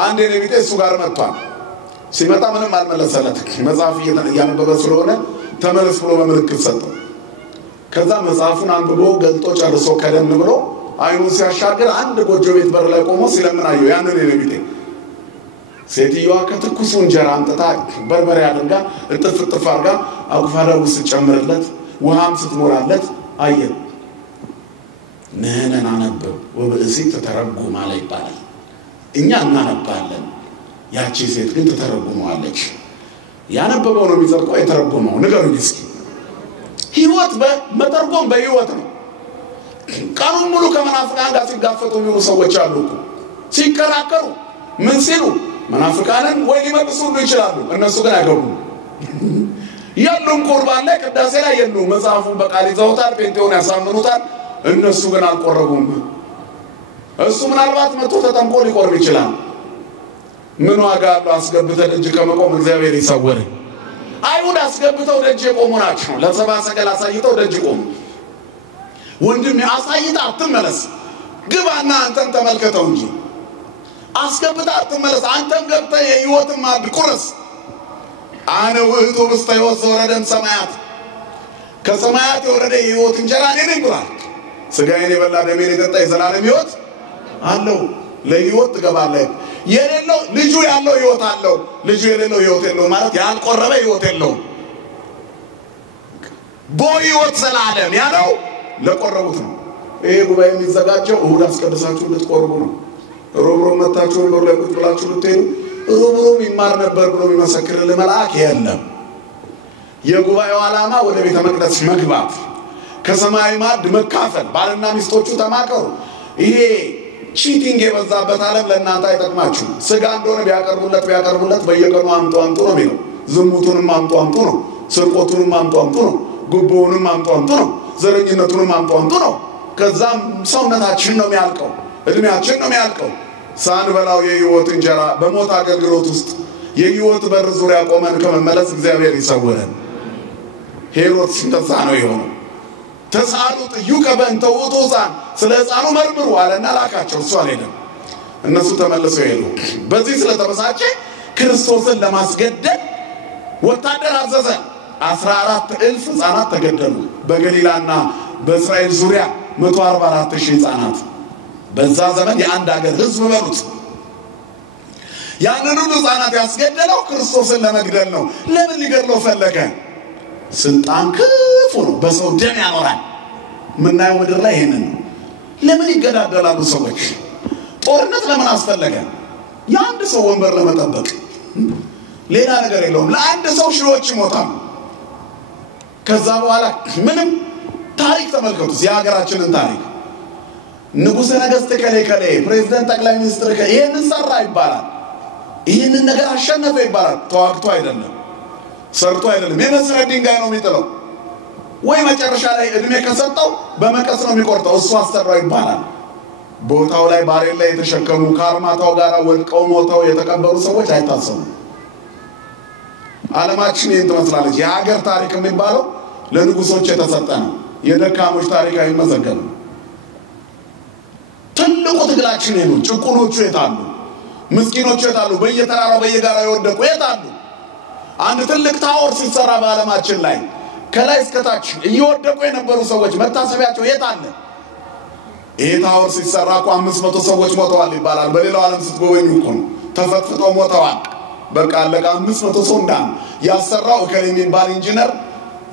አንድ የነቢጤ እሱ ጋር መጥቷል። ሲመጣ ምንም አልመለሰለትም። መጽሐፍ እያነበበ ስለሆነ ተመለስ ብሎ በምልክት ሰጠው። ከዛ መጽሐፉን አንብቦ ገልጦ ጨርሶ ከደን ብሎ አይኑን ሲያሻገር አንድ ጎጆ ቤት በር ላይ ቆሞ ሲለምን አየው። ያንን የነቢጤ ሴትዮዋ ከትኩሱ እንጀራ አምጥታ በርበሬ አድርጋ እጥፍ አድርጋ አቁፋዳ ውስጥ ጨምርለት ውሃም ስትሞላለት አየ ነነና ነበር ወበእሲት ተተረጎማ ላይ ይባላል እኛ እናነባለን ያቺ ሴት ግን ተተረጎማለች ያነበበው ነው የሚዘርቀው የተረጎመው ንገሩኝ እስኪ ህይወት በመተርጎም በህይወት ነው ቀኑን ሙሉ ከመናፍቃን ጋር ሲጋፈጡ የሚሉ ሰዎች አሉ ሲከራከሩ ምን ሲሉ መናፍቃንን ወይ ሊመልሱ ይችላሉ እነሱ ግን አይገቡም ያሉን ቁርባን ላይ ቅዳሴ ላይ የሉም መጽሐፉ በቃል ይዘውታል ጴንጤውን ያሳምኑታል እነሱ ግን አልቆረቡም እሱ ምናልባት መጥቶ ተጠምቆ ሊቆርብ ይችላል ምን ዋጋ አለው አስገብተህ ደጅ ከመቆም እግዚአብሔር ይሰውር አይሁድ አስገብተው ደጅ የቆሙ ናቸው ለሰባ ሰገል አሳይተው ደጅ ቆሙ ወንድም ያሳይታ አትመለስ ግባና አንተም ተመልከተው እንጂ አስገብተህ አትመለስ አንተም ገብተህ የህይወት ማዕድ ቁረስ አነ ውእቱ ውስተ ሕይወት ዘወረደም ሰማያት ከሰማያት የወረደ የህይወት እንጀራ እኔ ነኝ ብሏል ስጋዬን የበላ ደሜን የጠጣ የዘላለም ህይወት አለው ለህይወት ትገባለህ የሌለው ልጁ ያለው ህይወት አለው ልጁ የሌለው ህይወት የለው ማለት ያልቆረበ ህይወት የለው በህይወት ዘላለም ያለው ለቆረቡት ነው ይሄ ጉባኤ የሚዘጋጀው እሁድ አስቀድሳችሁ ልትቆርቡ ነው ሮብሮብ መታችሁ ወር ላይ ቁጭ ብላችሁ ልትሄዱ ሮብሮብ ይማር ነበር ብሎ የሚመሰክርልህ መልአክ የለም የጉባኤው ዓላማ ወደ ቤተ መቅደስ መግባት ከሰማይ ማዕድ መካፈል ባልና ሚስቶቹ ተማከሩ ይሄ ቺቲንግ የበዛበት ዓለም ለእናንተ አይጠቅማችሁ ስጋ እንደሆነ ቢያቀርቡለት በየቀኑ አምጡ ነው የሚለው ዝሙቱንም አምጡ ነው ስርቆቱንም አምጡ ነው ጉቦውንም አምጡ ነው ዘረኝነቱንም አምጡ ነው ከዛም ሰውነታችን ነው የሚያልቀው እድሜያችን ነው የሚያልቀው ሳንበላው የህይወት እንጀራ በሞት አገልግሎት ውስጥ የህይወት በር ዙሪያ ቆመን ከመመለስ እግዚአብሔር ይሰውረን ሄሮድስ እንደዛ ነው የሆነው ተሳሉት ይከበን ተውቶዛን ስለ ሕፃኑ መርምሩ አለና ላካቸው እሱ አልሄደም እነሱ ተመለሰው ሄዱ በዚህ ስለተበሳጨ ክርስቶስን ለማስገደል ወታደር አዘዘ 14000 ሕፃናት ተገደሉ በገሊላና በእስራኤል ዙሪያ 144000 ሕፃናት በዛ ዘመን የአንድ ሀገር ህዝብ በሉት ያንን ሁሉ ሕፃናት ያስገደለው ክርስቶስን ለመግደል ነው ለምን ሊገድለው ፈለገ ስልጣን ክፉ ነው በሰው ደም ያኖራል ምናየው ምድር ላይ ይሄንን ለምን ይገዳደላሉ ሰዎች ጦርነት ለምን አስፈለገ ያንድ ሰው ወንበር ለመጠበቅ ሌላ ነገር የለውም ለአንድ ሰው ሺዎች ይሞታሉ ከዛ በኋላ ምንም ታሪክ ተመልከቱ የሀገራችንን ታሪክ ንጉሠ ነገሥት ከሌ ፕሬዝዳንት ጠቅላይ ሚኒስትር ይሄንን ሰራ ይባላል ይሄንን ነገር አሸነፈ ይባላል ተዋግቶ አይደለም ሰርቶ አይደለም የመሰረት ድንጋይ ነው የሚጥለው ወይ መጨረሻ ላይ እድሜ ከሰጠው በመቀስ ነው የሚቆርጠው እሱ አሰራው ይባላል ቦታው ላይ ባሬል ላይ የተሸከሙ ካርማታው ጋር ወልቀው ሞተው የተቀበሩ ሰዎች አይታሰቡ ዓለማችን ይህን ትመስላለች የሀገር ታሪክ የሚባለው ለንጉሶች የተሰጠ ነው የደካሞች ታሪክ አይመዘገብም ትልቁ ትግላችን ነው ጭቁኖቹ የታሉ ምስኪኖቹ የታሉ በየተራራው በየጋራው የወደቁ የታሉ አንድ ትልቅ ታወር ሲሰራ በዓለማችን ላይ ከላይ እስከ ታች እየወደቁ የነበሩ ሰዎች መታሰቢያቸው የት አለ ይሄ ታወር ሲሰራ እኮ 500 ሰዎች ሞተዋል ይባላል በሌላው ዓለም ስትጎበኙ እኮ ተፈጥፍጠው ሞተዋል በቃ ለካ 500 ሰው እንዳን ያሰራው እከሌ የሚባል ኢንጂነር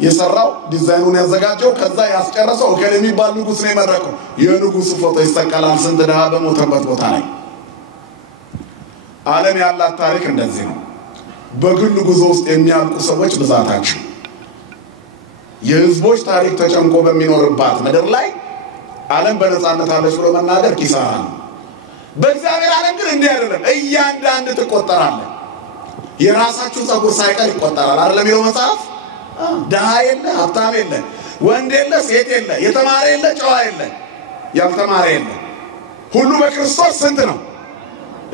የሰራው ዲዛይኑን ያዘጋጀው ከዛ ያስጨረሰው እከሌ የሚባል ንጉስ ነው የመረቀው የንጉሱ ፎቶ ይሰቀላል ስንት ደሃ በሞተበት ቦታ ላይ ዓለም ያላት ታሪክ እንደዚህ ነው በግል ጉዞ ውስጥ የሚያልቁ ሰዎች ብዛታቸው የህዝቦች ታሪክ ተጨንቆ በሚኖርባት ምድር ላይ ዓለም በነፃነት አለች ብሎ መናገር ኪሳራ ነው በእግዚአብሔር ዓለም ግን እንዲህ አይደለም እያንዳንዱ ተቆጠራለ የራሳችሁ ጸጉር ሳይቀር ይቆጠራል አይደለም የሚለው መጽሐፍ ደሃ የለ ሀብታም የለ ወንድ የለ ሴት የለ የተማረ የለ ጨዋ የለ ያልተማረ የለ ሁሉ በክርስቶስ ስንት ነው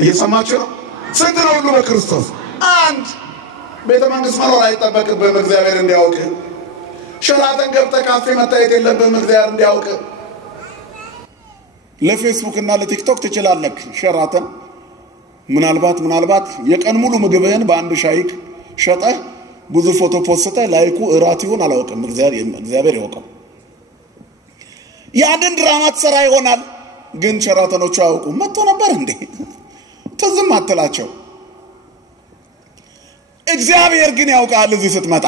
እየሰማችሁ ነው ስንት ነው ሁሉ በክርስቶስ አንድ ቤተ መንግስት መኖር አይጠበቅብህም እግዚአብሔር እንዲያውቅ ሸራተን ገብተህ ካፌ መታየት የለብህም እግዚአብሔር እንዲያውቅ ለፌስቡክ እና ለቲክቶክ ትችላለህ ሸራተን ምናልባት የቀን ሙሉ ምግብህን በአንድ ሻይክ ሸጠህ ብዙ ፎቶ ፖስተህ ላይኩ እራት ይሁን አላውቅም እግዚአብሔር ያውቀው ያንን ድራማ ተሰራ ይሆናል ግን ሸራተኖቹ አውቁ መጥቶ ነበር እንዴ ተዝም አትላቸው እግዚአብሔር ግን ያውቃል እዚህ ስትመጣ።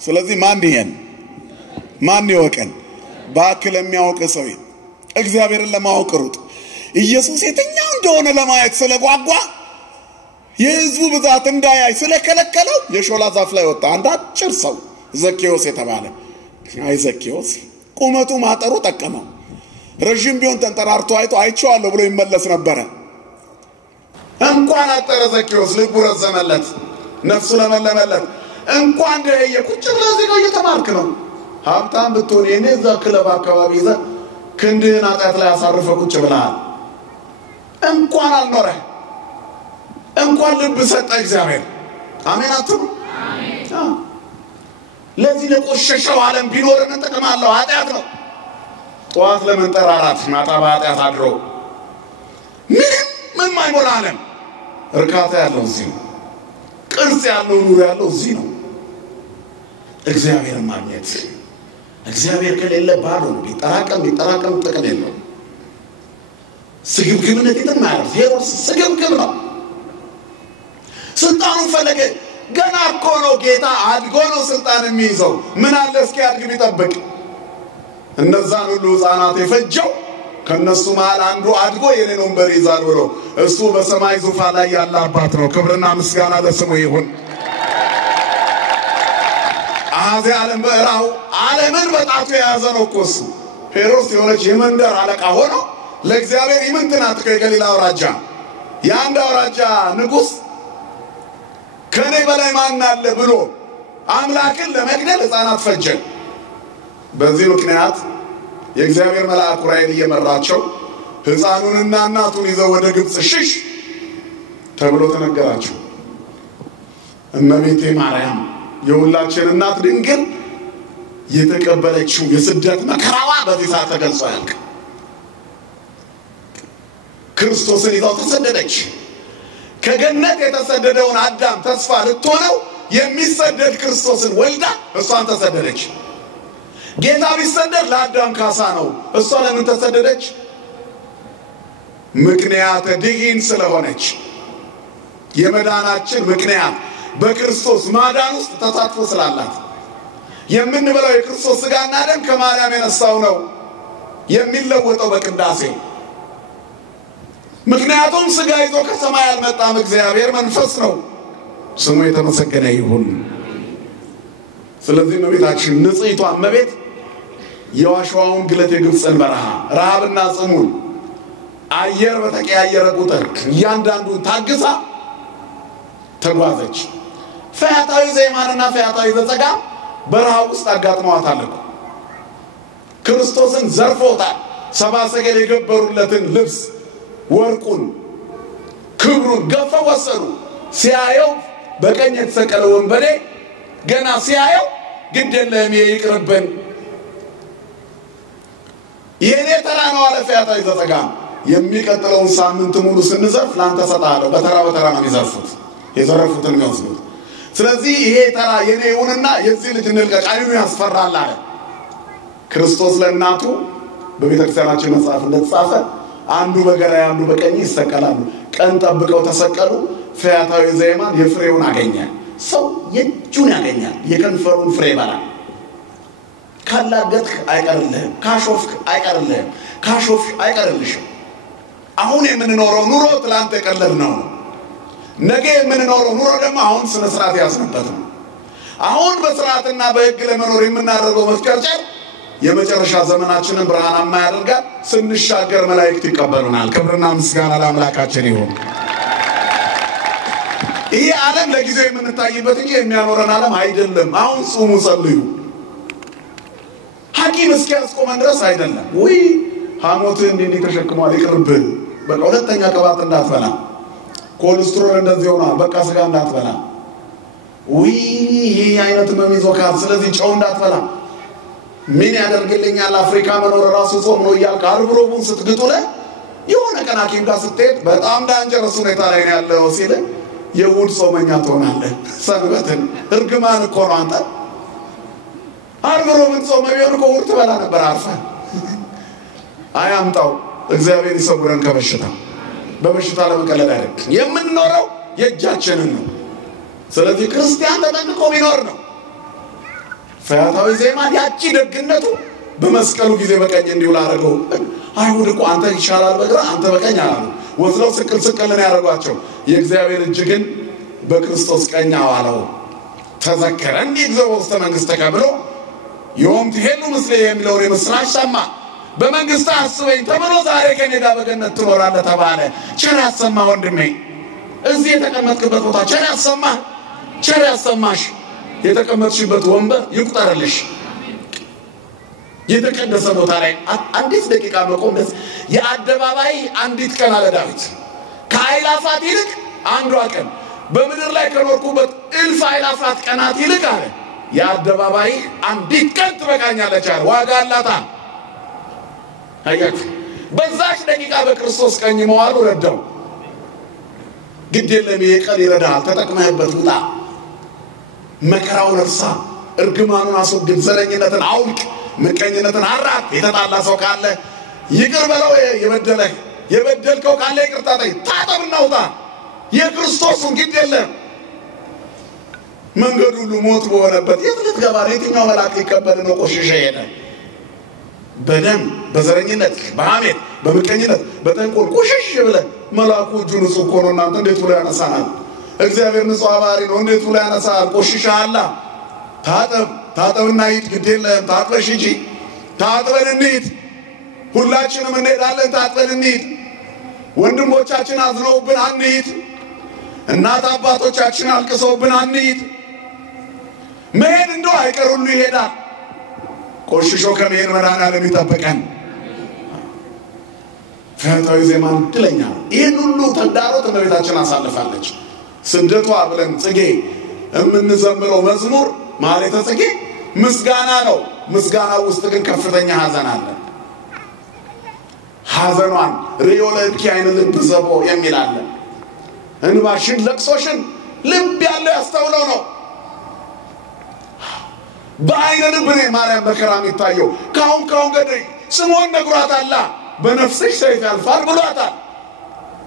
ስለዚህ ማን ይወቀን? ባክል የሚያውቅ ሰው እግዚአብሔርን ለማወቅ ሩጥ። ኢየሱስ የትኛው እንደሆነ ለማየት ስለጓጓ የሕዝቡ ብዛት እንዳያይ ስለከለከለው የሾላ ዛፍ ላይ ወጣ። አንድ አጭር ሰው ዘኬዎስ የተባለ ዘኬዎስ ቁመቱ ማጠሩ ጠቀመው። ረጅም ቢሆን ተንጠራርቶ አይቼዋለሁ ብሎ ይመለስ ነበረ። እንኳን አጠረ ዘኬዎስ ልቡ ረዘመለት፣ ነፍሱ ለመለመለት። እንኳን ደህየ ቁጭ ብለህ እዚህ ጋር እየተማርክ ነው። ሀብታም ብትሆን የኔ እዛ ክለብ አካባቢ ይዘህ ክንድህን ኃጢአት ላይ አሳርፈህ ቁጭ ብለሃል። እንኳን አልኖረ እንኳን ልብ ሰጠ እግዚአብሔር። አሜን አትሉ? አሜን። ለዚህ ለቆሸሸው ዓለም ቢኖር ምን ጥቅም አለው? ኃጢአት ነው። ጠዋት ለመንጠራራት ማታ በኃጢአት አድሮ ምን ማይሞላ ዓለም እርካታ ያለው እዚህ ነው። ቅርጽ ያለው ኑሮ ያለው እዚህ ነው። እግዚአብሔር ማግኘት እግዚአብሔር ከሌለ ባዶ ነው። ቢጠራቀም ጥቅም የለውም። ስግብግብነት የተማረው ሄሮድስ ስግብግብ ነው። ስልጣኑን ፈለገ። ገና እኮ ነው ጌታ አድጎ ነው ስልጣን የሚይዘው። ምን አለ እስኪ አድግ ቢጠብቅ። እነዛን ሁሉ ሕፃናት የፈጀው ከነሱ መሃል አንዱ አድጎ የኔን ወንበር ይዛል ብሎ እሱ በሰማይ ዙፋን ላይ ያለ አባት ነው። ክብርና ምስጋና ለስሙ ይሁን። አዜ ዓለም በራው ዓለምን በጣቱ የያዘ ነው እኮ እሱ። ሄሮድስ የሆነች የመንደር አለቃ ሆኖ ለእግዚአብሔር ይምንትናት ከገሊላ አውራጃ የአንድ አውራጃ ንጉሥ ከኔ በላይ ማን አለ ብሎ አምላክን ለመግደል ሕፃናት ፈጀ። በዚህ ምክንያት የእግዚአብሔር መልአክ ዑራኤል እየመራቸው ሕፃኑንና እናቱን ይዘው ወደ ግብጽ ሽሽ ተብሎ ተነገራቸው። እመቤቴ ማርያም የሁላችን እናት ድንግል የተቀበለችው የስደት መከራዋ በዚህ ሰዓት ተገልጾ ያልቅ። ክርስቶስን ይዛው ተሰደደች። ከገነት የተሰደደውን አዳም ተስፋ ልትሆነው የሚሰደድ ክርስቶስን ወልዳ እሷን ተሰደደች። ጌታ ቢሰደድ ለአዳም ካሳ ነው። እሷ ለምን ተሰደደች? ምክንያት ድኂን ስለሆነች። የመዳናችን ምክንያት በክርስቶስ ማዳን ውስጥ ተሳትፎ ስላላት። የምንበላው የክርስቶስ ሥጋና ደም ከማርያም የነሳው ነው የሚለወጠው በቅዳሴ። ምክንያቱም ሥጋ ይዞ ከሰማይ አልመጣም። እግዚአብሔር መንፈስ ነው። ስሙ የተመሰገነ ይሁን። ስለዚህ እመቤታችን ንጽሕቷ እመቤት የዋሻውን ግለት የግብፅን በረሃ ረሃብና ጽሙን አየር በተቀያየረ ቁጥር እያንዳንዱን ታግሳ ተጓዘች። ፈያታዊ ዘየማንና ፈያታዊ ዘጸጋም በረሃ ውስጥ አጋጥመዋታል እኮ። ክርስቶስን ዘርፎታል። ሰብአ ሰገል የገበሩለትን ልብስ ወርቁን ክብሩን ገፈው ወሰዱ። ሲያየው በቀኝ የተሰቀለ ወንበዴ ገና ሲያየው ግድ የለም ይቅርብን የኔ ተራ ነው አለ ፈያታዊ ዘጸጋም። የሚቀጥለውን ሳምንት ሙሉ ስንዘርፍ ላንተ ሰጣለሁ። በተራ ነው የሚዘርፉት የዘረፉትን የሚወስዱት። ስለዚህ ይሄ ተራ የኔ ይሁንና የዚህ ልጅ እንልቀቅ፣ አይኑ ያስፈራል አለ ክርስቶስ ለእናቱ። በቤተክርስቲያናችን መጽሐፍ እንደተጻፈ አንዱ በግራ አንዱ በቀኝ ይሰቀላሉ። ቀን ጠብቀው ተሰቀሉ። ፈያታዊ ዘየማን የፍሬውን አገኘ። ሰው የእጁን ያገኛል፣ የከንፈሩን ፍሬ ይበላል። ካላገጥክ አይቀርልህም፣ ካሾፍክ አይቀርልህም፣ ካሾፍሽ አይቀርልሽም። አሁን የምንኖረው ኑሮ ትላንት የቀለድነው ነው። ነገ የምንኖረው ኑሮ ደግሞ አሁን ስነ ስርዓት ያዝንበት ነው። አሁን በስርዓትና በሕግ ለመኖር የምናደርገው መፍጨርጨር የመጨረሻ ዘመናችንን ብርሃናማ ያደርጋል። ስንሻገር መላእክት ይቀበሉናል። ክብርና ምስጋና ለአምላካችን ይሁን። ይሄ ዓለም ለጊዜው የምንታይበት እንጂ የሚያኖረን ዓለም አይደለም። አሁን ጹሙ፣ ጸልዩ። ሐኪም እስኪያስቆመን ድረስ አይደለም። ወይ ሐሞት እንዲህ ተሸክሟል ይቅርብህ፣ በቃ ሁለተኛ ቅባት እንዳትበላ፣ ኮሌስትሮል እንደዚህ ሆኗል፣ በቃ ስጋ እንዳትበላ፣ ወይ ይሄ አይነት መሚዞካል፣ ስለዚህ ጨው እንዳትበላ። ምን ያደርግልኛል አፍሪካ መኖር ራሱ ጾም ነው እያልክ ዓርብ ሮቡን ስትግጡለ የሆነ ቀን ሐኪም ጋር ስትሄድ በጣም ዳንጀረስ ሁኔታ ላይ ነው ያለው ሲል የእሑድ ጾመኛ ትሆናለህ። ሰንበትን እርግማን እኮ ነው። አንተ ዓርብ ሮብን ጾመ ቢሆን እኮ እሑድ ትበላ ነበር አርፈህ። አያምጣው። እግዚአብሔር ይሰውረን ከበሽታ። በበሽታ ለመቀለድ አይደለም የምንኖረው፣ የእጃችንን ነው። ስለዚህ ክርስቲያን ተጠንቅቆ ቢኖር ነው። ፈያታዊ ዜማን ያቺ ደግነቱ በመስቀሉ ጊዜ በቀኝ እንዲውል አደረገው። አይሁድ እኮ አንተ ይሻላል በግራ አንተ በቀኝ አላሉ። ወስለው ስቅል ስቅልን ያደረጓቸው። የእግዚአብሔር እጅ ግን በክርስቶስ ቀኝ አዋለው። ተዘከረኒ እግዚኦ ውስተ መንግሥተ ብሎ ዮም ትሄዱ ምስሌ የሚለውን የምስራች ሰማ። በመንግሥት አስበኝ ተብሎ ዛሬ ከኔ ጋር በገነት ትኖራለህ ተባለ። ቸር ያሰማ ወንድሜ፣ እዚህ የተቀመጥክበት ቦታ ቸር ያሰማ፣ ቸር ያሰማሽ። የተቀመጥሽበት ወንበር ይቁጠርልሽ። የተቀደሰ ቦታ ላይ አንዲት ደቂቃ መቆም ደስ የአደባባይ አንዲት ቀን አለ ዳዊት። ከአይላፋት ይልቅ አንዷ ቀን በምድር ላይ ከኖርኩበት እልፍ አእላፋት ቀናት ይልቅ አለ የአደባባይ አንዲት ቀን ትበቃኛለች አለ። ዋጋ አላታ አያችሁ። በዛች ደቂቃ በክርስቶስ ቀኝ መዋሉ ረዳው። ግድ የለም ይሄ ቀን ይረዳል። ተጠቅመህበት ውጣ። መከራውን እርሳ። እርግማኑን አስወግድ። ዘረኝነትን አውልቅ። ምቀኝነትን አራቅ። የተጣላ ሰው ካለ ይቅር በለው። የበደልከው ካለ ይቅርታ ጠይቅ። ታጠብና ውጣ። የክርስቶስን ግድ የለም። መንገዱ ሁሉ ሞት በሆነበት የት ልትገባ ነው? የትኛው መልአክ ሊቀበል ነው? ቆሽሸ ሄደ። በደም በዘረኝነት በሐሜት በምቀኝነት በተንኮል ቆሽሽ ብለህ መልአኩ እጁ ንጹህ እኮ ነው። እናንተ እንዴት ብሎ ያነሳናል? እግዚአብሔር ንጹህ አባሪ ነው። እንዴት ብሎ ያነሳል? ቆሽሻላ። ታጠብና ሂድ። ግድ የለም ታጥበሽ ሂጂ። ታጥበን እንሂድ። ሁላችንም እንሄዳለን። ታጥበን እንሂድ። ወንድሞቻችን አዝነውብን አንሂድ። እናት አባቶቻችን አልቅሰውብን አንሂድ። መሄድ እንደው አይቀር ሁሉ ይሄዳል። ቆሽሾ ከመሄድ መድኃኒዓለም ይጠብቀን። ፈያታዊ ዜማን ድለኛ ይህን ሁሉ ተግዳሮት እመቤታችን አሳልፋለች። ስደቷ ብለን ጽጌ የምንዘምረው መዝሙር ማኅሌተ ጽጌ ምስጋና ነው። ምስጋና ውስጥ ግን ከፍተኛ ሐዘን አለ። ሐዘኗን ርዮ ለእብኪ አይነ ልብ ዘቦ የሚል አለ። እንባሽን ለቅሶሽን ልብ ያለው ያስተውለው ነው። በአይነ ልብ ነው ማርያም መከራ የሚታየው። ካሁን ገደይ ስምዖን ነግሯታል። በነፍስሽ ሰይፍ ያልፋል ብሏታል።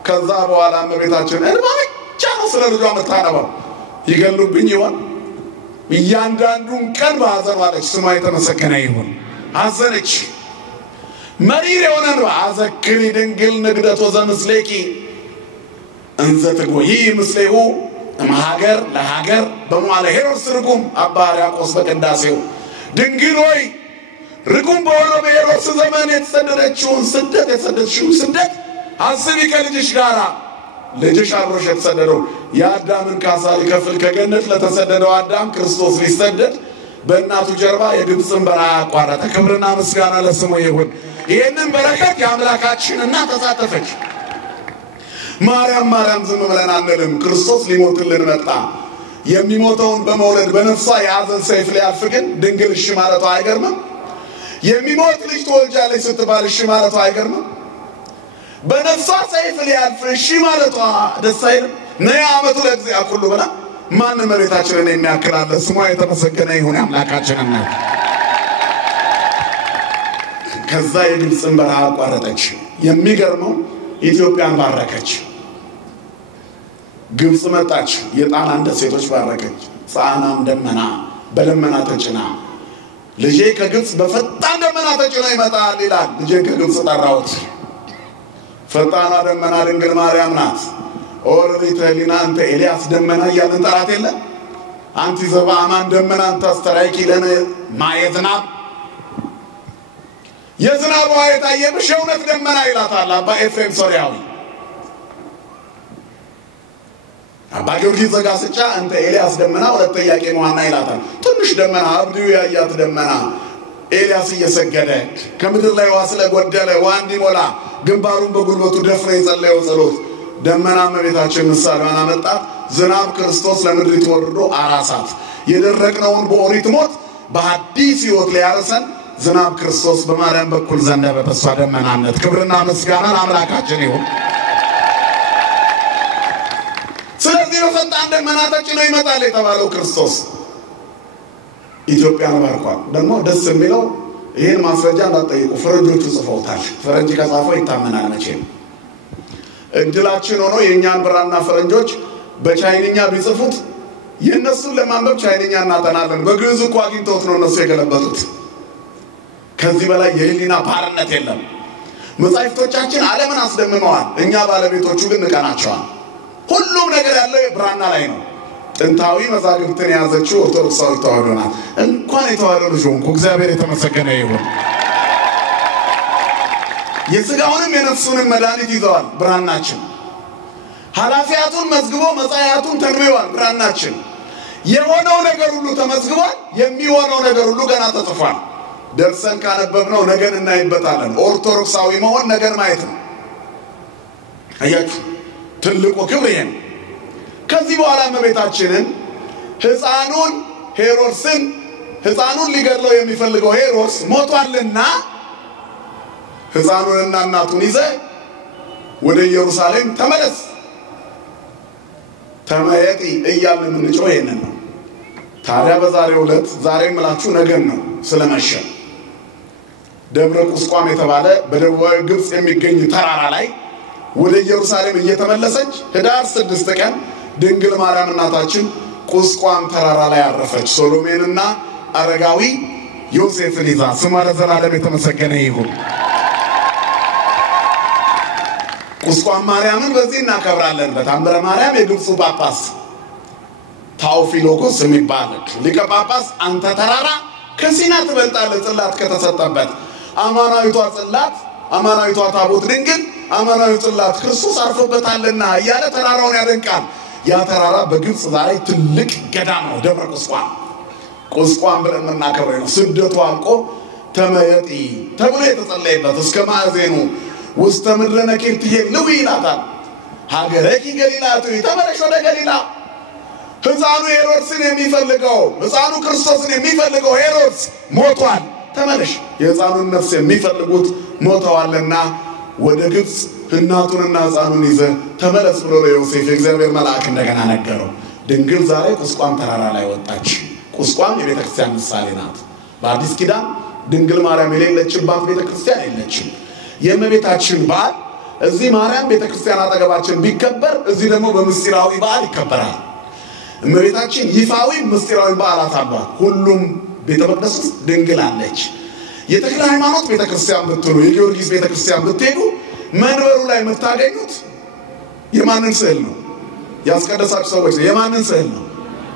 ከዛ በኋላ እመቤታችን እንባ ብቻ ነው ስለ ልጇ የምታነባው። ይገሉብኝ ይሆን? እያንዳንዱን ቀን በሐዘን ዋለች። ስሟ የተመሰገነ ይሁን። አዘነች። መሪር የሆነ እንባ አዘክሪ ድንግል ንግደቶ ዘምስሌኪ እንዘ ትጎይ ምስሌሁ እምሀገር ለሀገር በመዋዕለ ሄሮድስ ርጉም አባ ሕርያቆስ በቅዳሴው ድንግል ሆይ ርጉም በሆነው በሄሮድስ ዘመን የተሰደደችውን ስደት አስቢ ከልጅሽ ጋራ። ልጅሽ አብሮሽ የተሰደደው የአዳምን ካሳ ሊከፍል ከገነት ለተሰደደው አዳም ክርስቶስ ሊሰደድ በእናቱ ጀርባ የግብፅን በረሃ አቋረጠ። ክብርና ምስጋና ለስሙ ይሁን። ይህንን በረከት የአምላካችን እናት ተሳተፈች። ማርያም ዝም ብለን አንልም። ክርስቶስ ሊሞትልን መጣ። የሚሞተውን በመውለድ በነፍሷ የሐዘን ሰይፍ ሊያልፍ ግን ድንግል እሺ ማለቷ አይገርምም? የሚሞት ልጅ ትወልጃለች ስትባል እሺ ማለቷ አይገርምም? በነፍሷ ሰይፍ ሊያልፍ እሺ ማለቷ ደስ አይልም? ነይ ዓመቱ ለእግዚአብሔር ሁሉ ብላ ማንም እመቤታችንን የሚያክል አለ? ስሟ የተመሰገነ ይሁን አምላካችን እናት። ከዛ የግብፅን በረሃ አቋረጠች። የሚገርመው ኢትዮጵያን ባረከች። ግብፅ መጣች። የጣናን ደሴቶች ባረከች። ጻናም ደመና በደመና ተጭና ልጄ ከግብፅ በፈጣን ደመና ተጭኖ ይመጣል ይላል። ልጄ ከግብፅ ጠራሁት። ፈጣኗ ደመና ድንግል ማርያም ናት። ኦሪት ሕሊና አንተ ኤልያስ ደመና እያልን ጠራት የለ አንቲ ዘበአማን ደመና አንተ አስተራይኪ ለነ ማየ ዝናብ የዝናብ ውሃ የታየብሽ የእውነት ደመና ይላታል አባ ኤፍሬም ሶርያዊ። አባ ጊዮርጊስ ዘጋስጫ እንተ ኤልያስ ደመና ሁለት ጥያቄ መዋና ይላታል። ትንሽ ደመና አብዲው ያያት ደመና ኤልያስ እየሰገደ ከምድር ላይ ውሃ ስለጎደለ ውሃ እንዲሞላ ግንባሩን በጉልበቱ ደፍሮ የጸለየው ጸሎት ደመና እመቤታችን ምሳሌዋን አመጣት። ዝናብ ክርስቶስ ለምድሪቱ ወርዶ አራሳት። የደረቅነውን በኦሪት ሞት በሐዲስ ሕይወት ሊያርሰን ዝናብ ክርስቶስ በማርያም በኩል ዘነበ በሷ ደመናነት። ክብርና ምስጋና ለአምላካችን ይሁን። ስለዚህ በፈጣን ደመና ተጭኖ ይመጣል የተባለው ክርስቶስ ኢትዮጵያን ባርኳል። ደግሞ ደስ የሚለው ይሄን ማስረጃ እንዳትጠይቁ ፈረንጆቹ ጽፈውታል። ፈረንጅ ከጻፈው ይታመናል መቼም። እድላችን ሆኖ የኛን ብራና ፈረንጆች በቻይንኛ ቢጽፉት የነሱን ለማንበብ ቻይንኛ እናጠናለን በግዕዝ እኮ አግኝተውት ነው እነሱ የገለበጡት ከዚህ በላይ የህሊና ባርነት የለም መጻሕፍቶቻችን ዓለምን አስደምመዋል እኛ ባለቤቶቹ ግን ንቀናቸዋል ሁሉም ነገር ያለው ብራና ላይ ነው ጥንታዊ መዛግብትን ያዘችው ኦርቶዶክሳዊ ተዋህዶ ናት እንኳን የተዋህዶ ልጅ ሆንኩ እግዚአብሔር የተመሰገነ ይሁን የሥጋውንም የነፍሱንም መድኃኒት ይዘዋል ብራናችን ኃላፊያቱን መዝግቦ መጻያቱን ተንብየዋል ብራናችን የሆነው ነገር ሁሉ ተመዝግቧል የሚሆነው ነገር ሁሉ ገና ተጽፏል ደርሰን ካነበብነው ነገን እናይበታለን ኦርቶዶክሳዊ መሆን ነገን ማየት ነው አያችሁ ትልቁ ክብር ይሄ ከዚህ በኋላ እመቤታችንን ሕፃኑን ሄሮድስን ሕፃኑን ሊገድለው የሚፈልገው ሄሮድስ ሞቷልና ሕፃኑንና እናቱን ይዘ ወደ ኢየሩሳሌም ተመለስ ተመየጢ እያልን ምንጮህ ይሄንን ነው ታዲያ በዛሬው ዕለት ዛሬም ምላችሁ ነገን ነው ስለመሸ ደብረ ቁስቋም የተባለ በደቡባዊ ግብጽ የሚገኝ ተራራ ላይ ወደ ኢየሩሳሌም እየተመለሰች ህዳር 6 ቀን ድንግል ማርያም እናታችን ቁስቋም ተራራ ላይ አረፈች ሶሎሜንና አረጋዊ ዮሴፍን ይዛ ስሟ ለዘላለም የተመሰገነ ይሁን ቁስቋም ማርያምን በዚህ እናከብራለን በታምረ ማርያም የግብጽ ጳጳስ ታውፊሎጎስ የሚባል ሊቀ ጳጳስ አንተ ተራራ ከሲና ትበልጣለህ ጽላት ከተሰጠበት አማናዊቷ ጽላት አማናዊቷ ታቦት ድንግል አማናዊ ጽላት ክርስቶስ አርፎበታልና ያለ ተራራውን ያደንቃል ያ ተራራ በግብጽ ዛሬ ትልቅ ገዳም ነው ደብረ ቁስቋም ቁስቋም ብለን እናከብረው ነው ስደቱ አልቆ ተመየጢ ተብሎ የተጸለየበት እስከ ማዕዜኑ ውስተ ምድረ ነኪር ትሄልው ይላታል ሀገረኪ ገሊላቱ ተመለሽ ወደ ገሊላ ሕፃኑ ሄሮድስን የሚፈልገው ሕፃኑ ክርስቶስን የሚፈልገው ሄሮድስ ሞቷል ተመለሽ የሕፃኑን ነፍስ የሚፈልጉት ሞተዋልና ወደ ግብጽ እናቱንና ሕፃኑን ይዘ ተመለስ ብሎ ለዮሴፍ እግዚአብሔር መልአክ እንደገና ነገረው ድንግል ዛሬ ቁስቋም ተራራ ላይ ወጣች ቁስቋም የቤተክርስቲያን ምሳሌ ናት በአዲስ ኪዳን ድንግል ማርያም የሌለችባት ቤተክርስቲያን የለችም የእመቤታችን በዓል እዚህ ማርያም ቤተክርስቲያን አጠገባችን ቢከበር እዚህ ደግሞ በምስጢራዊ በዓል ይከበራል እመቤታችን ይፋዊ ምስጢራዊ በዓላት አሏት ሁሉም ቤተ መቅደስ ውስጥ ድንግል አለች የተክለ ሃይማኖት ቤተክርስቲያን ብትሉ የጊዮርጊስ ቤተክርስቲያን ብትሄዱ መንበሩ ላይ የምታገኙት የማንን ስዕል ነው ያስቀደሳችሁ ሰዎች የማንን ስዕል ነው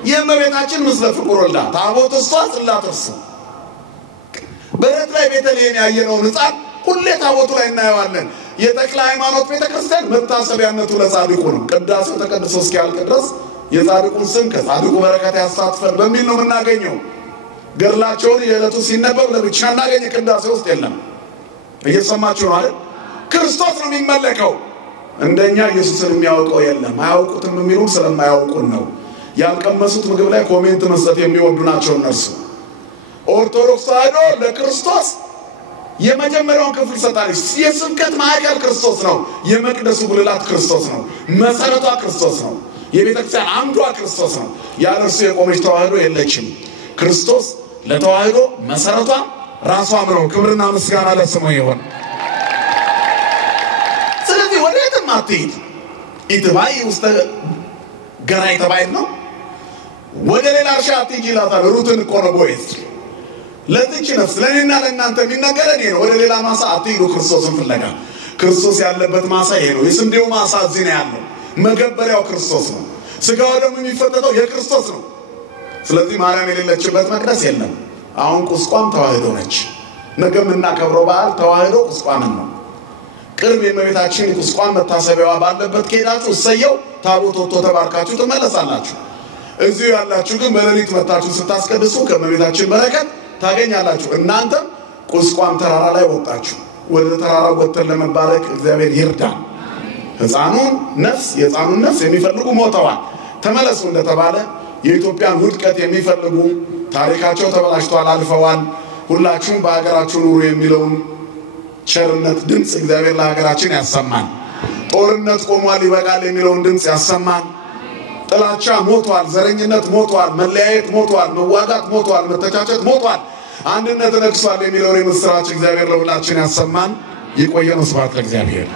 የእመቤታችን ምስለ ፍቁር ወልዳ ታቦት እሷ ጽላት እርሱ በረት ላይ ቤተልሔም ያየነው ሕፃን ሁሌ ታቦቱ ላይ እናየዋለን የተክለ ሃይማኖት ቤተክርስቲያን መታሰቢያነቱ ለጻድቁ ነው ቅዳሴው ተቀድሶ እስኪያልቅ ድረስ የጻድቁን ስም ከጻድቁ በረከት ያሳትፈን በሚል ነው የምናገኘው ገድላቸውን የዕለቱ ሲነበብ ለብቻ እናገኘ ቅዳሴ ውስጥ የለም እየሰማችሁ ነው አይደል ክርስቶስ ነው የሚመለከው እንደኛ ኢየሱስን የሚያውቀው የለም አያውቁትም የሚሉ ስለማያውቁን ነው ያልቀመሱት ምግብ ላይ ኮሜንት መስጠት የሚወዱ ናቸው እነሱ ኦርቶዶክስ ተዋህዶ ለክርስቶስ የመጀመሪያውን ክፍል ሰጣለች የስብከት ማዕከል ክርስቶስ ነው የመቅደሱ ጉልላት ክርስቶስ ነው መሰረቷ ክርስቶስ ነው የቤተክርስቲያን አምዷ ክርስቶስ ነው ያለሱ የቆመች ተዋህዶ የለችም ክርስቶስ ለተዋህዶ መሰረቷ ራሷም ነው ክብርና ምስጋና ለስሙ ይሁን ስለዚህ ወዴትም አትሂድ ኢትባይ ውስጥ ገራይ ተባይት ነው ወደ ሌላ እርሻ አትሂጂ ይላታል ሩትን እኮ ነው ቦዔዝ ለዚች ነፍስ ለእኔና ለእናንተ የሚነገረን ይሄ ነው ወደ ሌላ ማሳ አትሂዱ ክርስቶስን ፍለጋ ክርስቶስ ያለበት ማሳ ይሄ ነው የስንዴው ማሳ እዚህ ነው ያለው መገበሪያው ክርስቶስ ነው ስጋው ደግሞ የሚፈተተው የክርስቶስ ነው ስለዚህ ማርያም የሌለችበት መቅደስ የለም አሁን ቁስቋም ተዋህዶ ነች ነገ የምናከብረው በዓል ተዋህዶ ቁስቋምን ነው ቅርብ የእመቤታችን ቁስቋም መታሰቢያዋ ባለበት ከሄዳችሁ እሰየው ታቦት ወጥቶ ተባርካችሁ ትመለሳላችሁ እዚሁ ያላችሁ ግን በሌሊት መጣችሁ ስታስቀድሱ ከእመቤታችን በረከት ታገኛላችሁ እናንተም ቁስቋም ተራራ ላይ ወጣችሁ ወደ ተራራው ወጥተን ለመባረክ እግዚአብሔር ይርዳን ሕፃኑን ነፍስ የሕፃኑን ነፍስ የሚፈልጉ ሞተዋል ተመለሱ እንደተባለ የኢትዮጵያን ውድቀት የሚፈልጉ ታሪካቸው ተበላሽቷል አልፈዋል ሁላችሁም በአገራችሁ ኑሩ የሚለውን ቸርነት ድምጽ እግዚአብሔር ለሀገራችን ያሰማን ጦርነት ቆሟል ይበቃል የሚለውን ድምጽ ያሰማን ጥላቻ ሞቷል ዘረኝነት ሞቷል መለያየት ሞቷል መዋጋት ሞቷል መተቻቸት ሞቷል አንድነት ነግሷል የሚለውን የምስራች እግዚአብሔር ለሁላችን ያሰማን ይቆየን ስብሐት ለእግዚአብሔር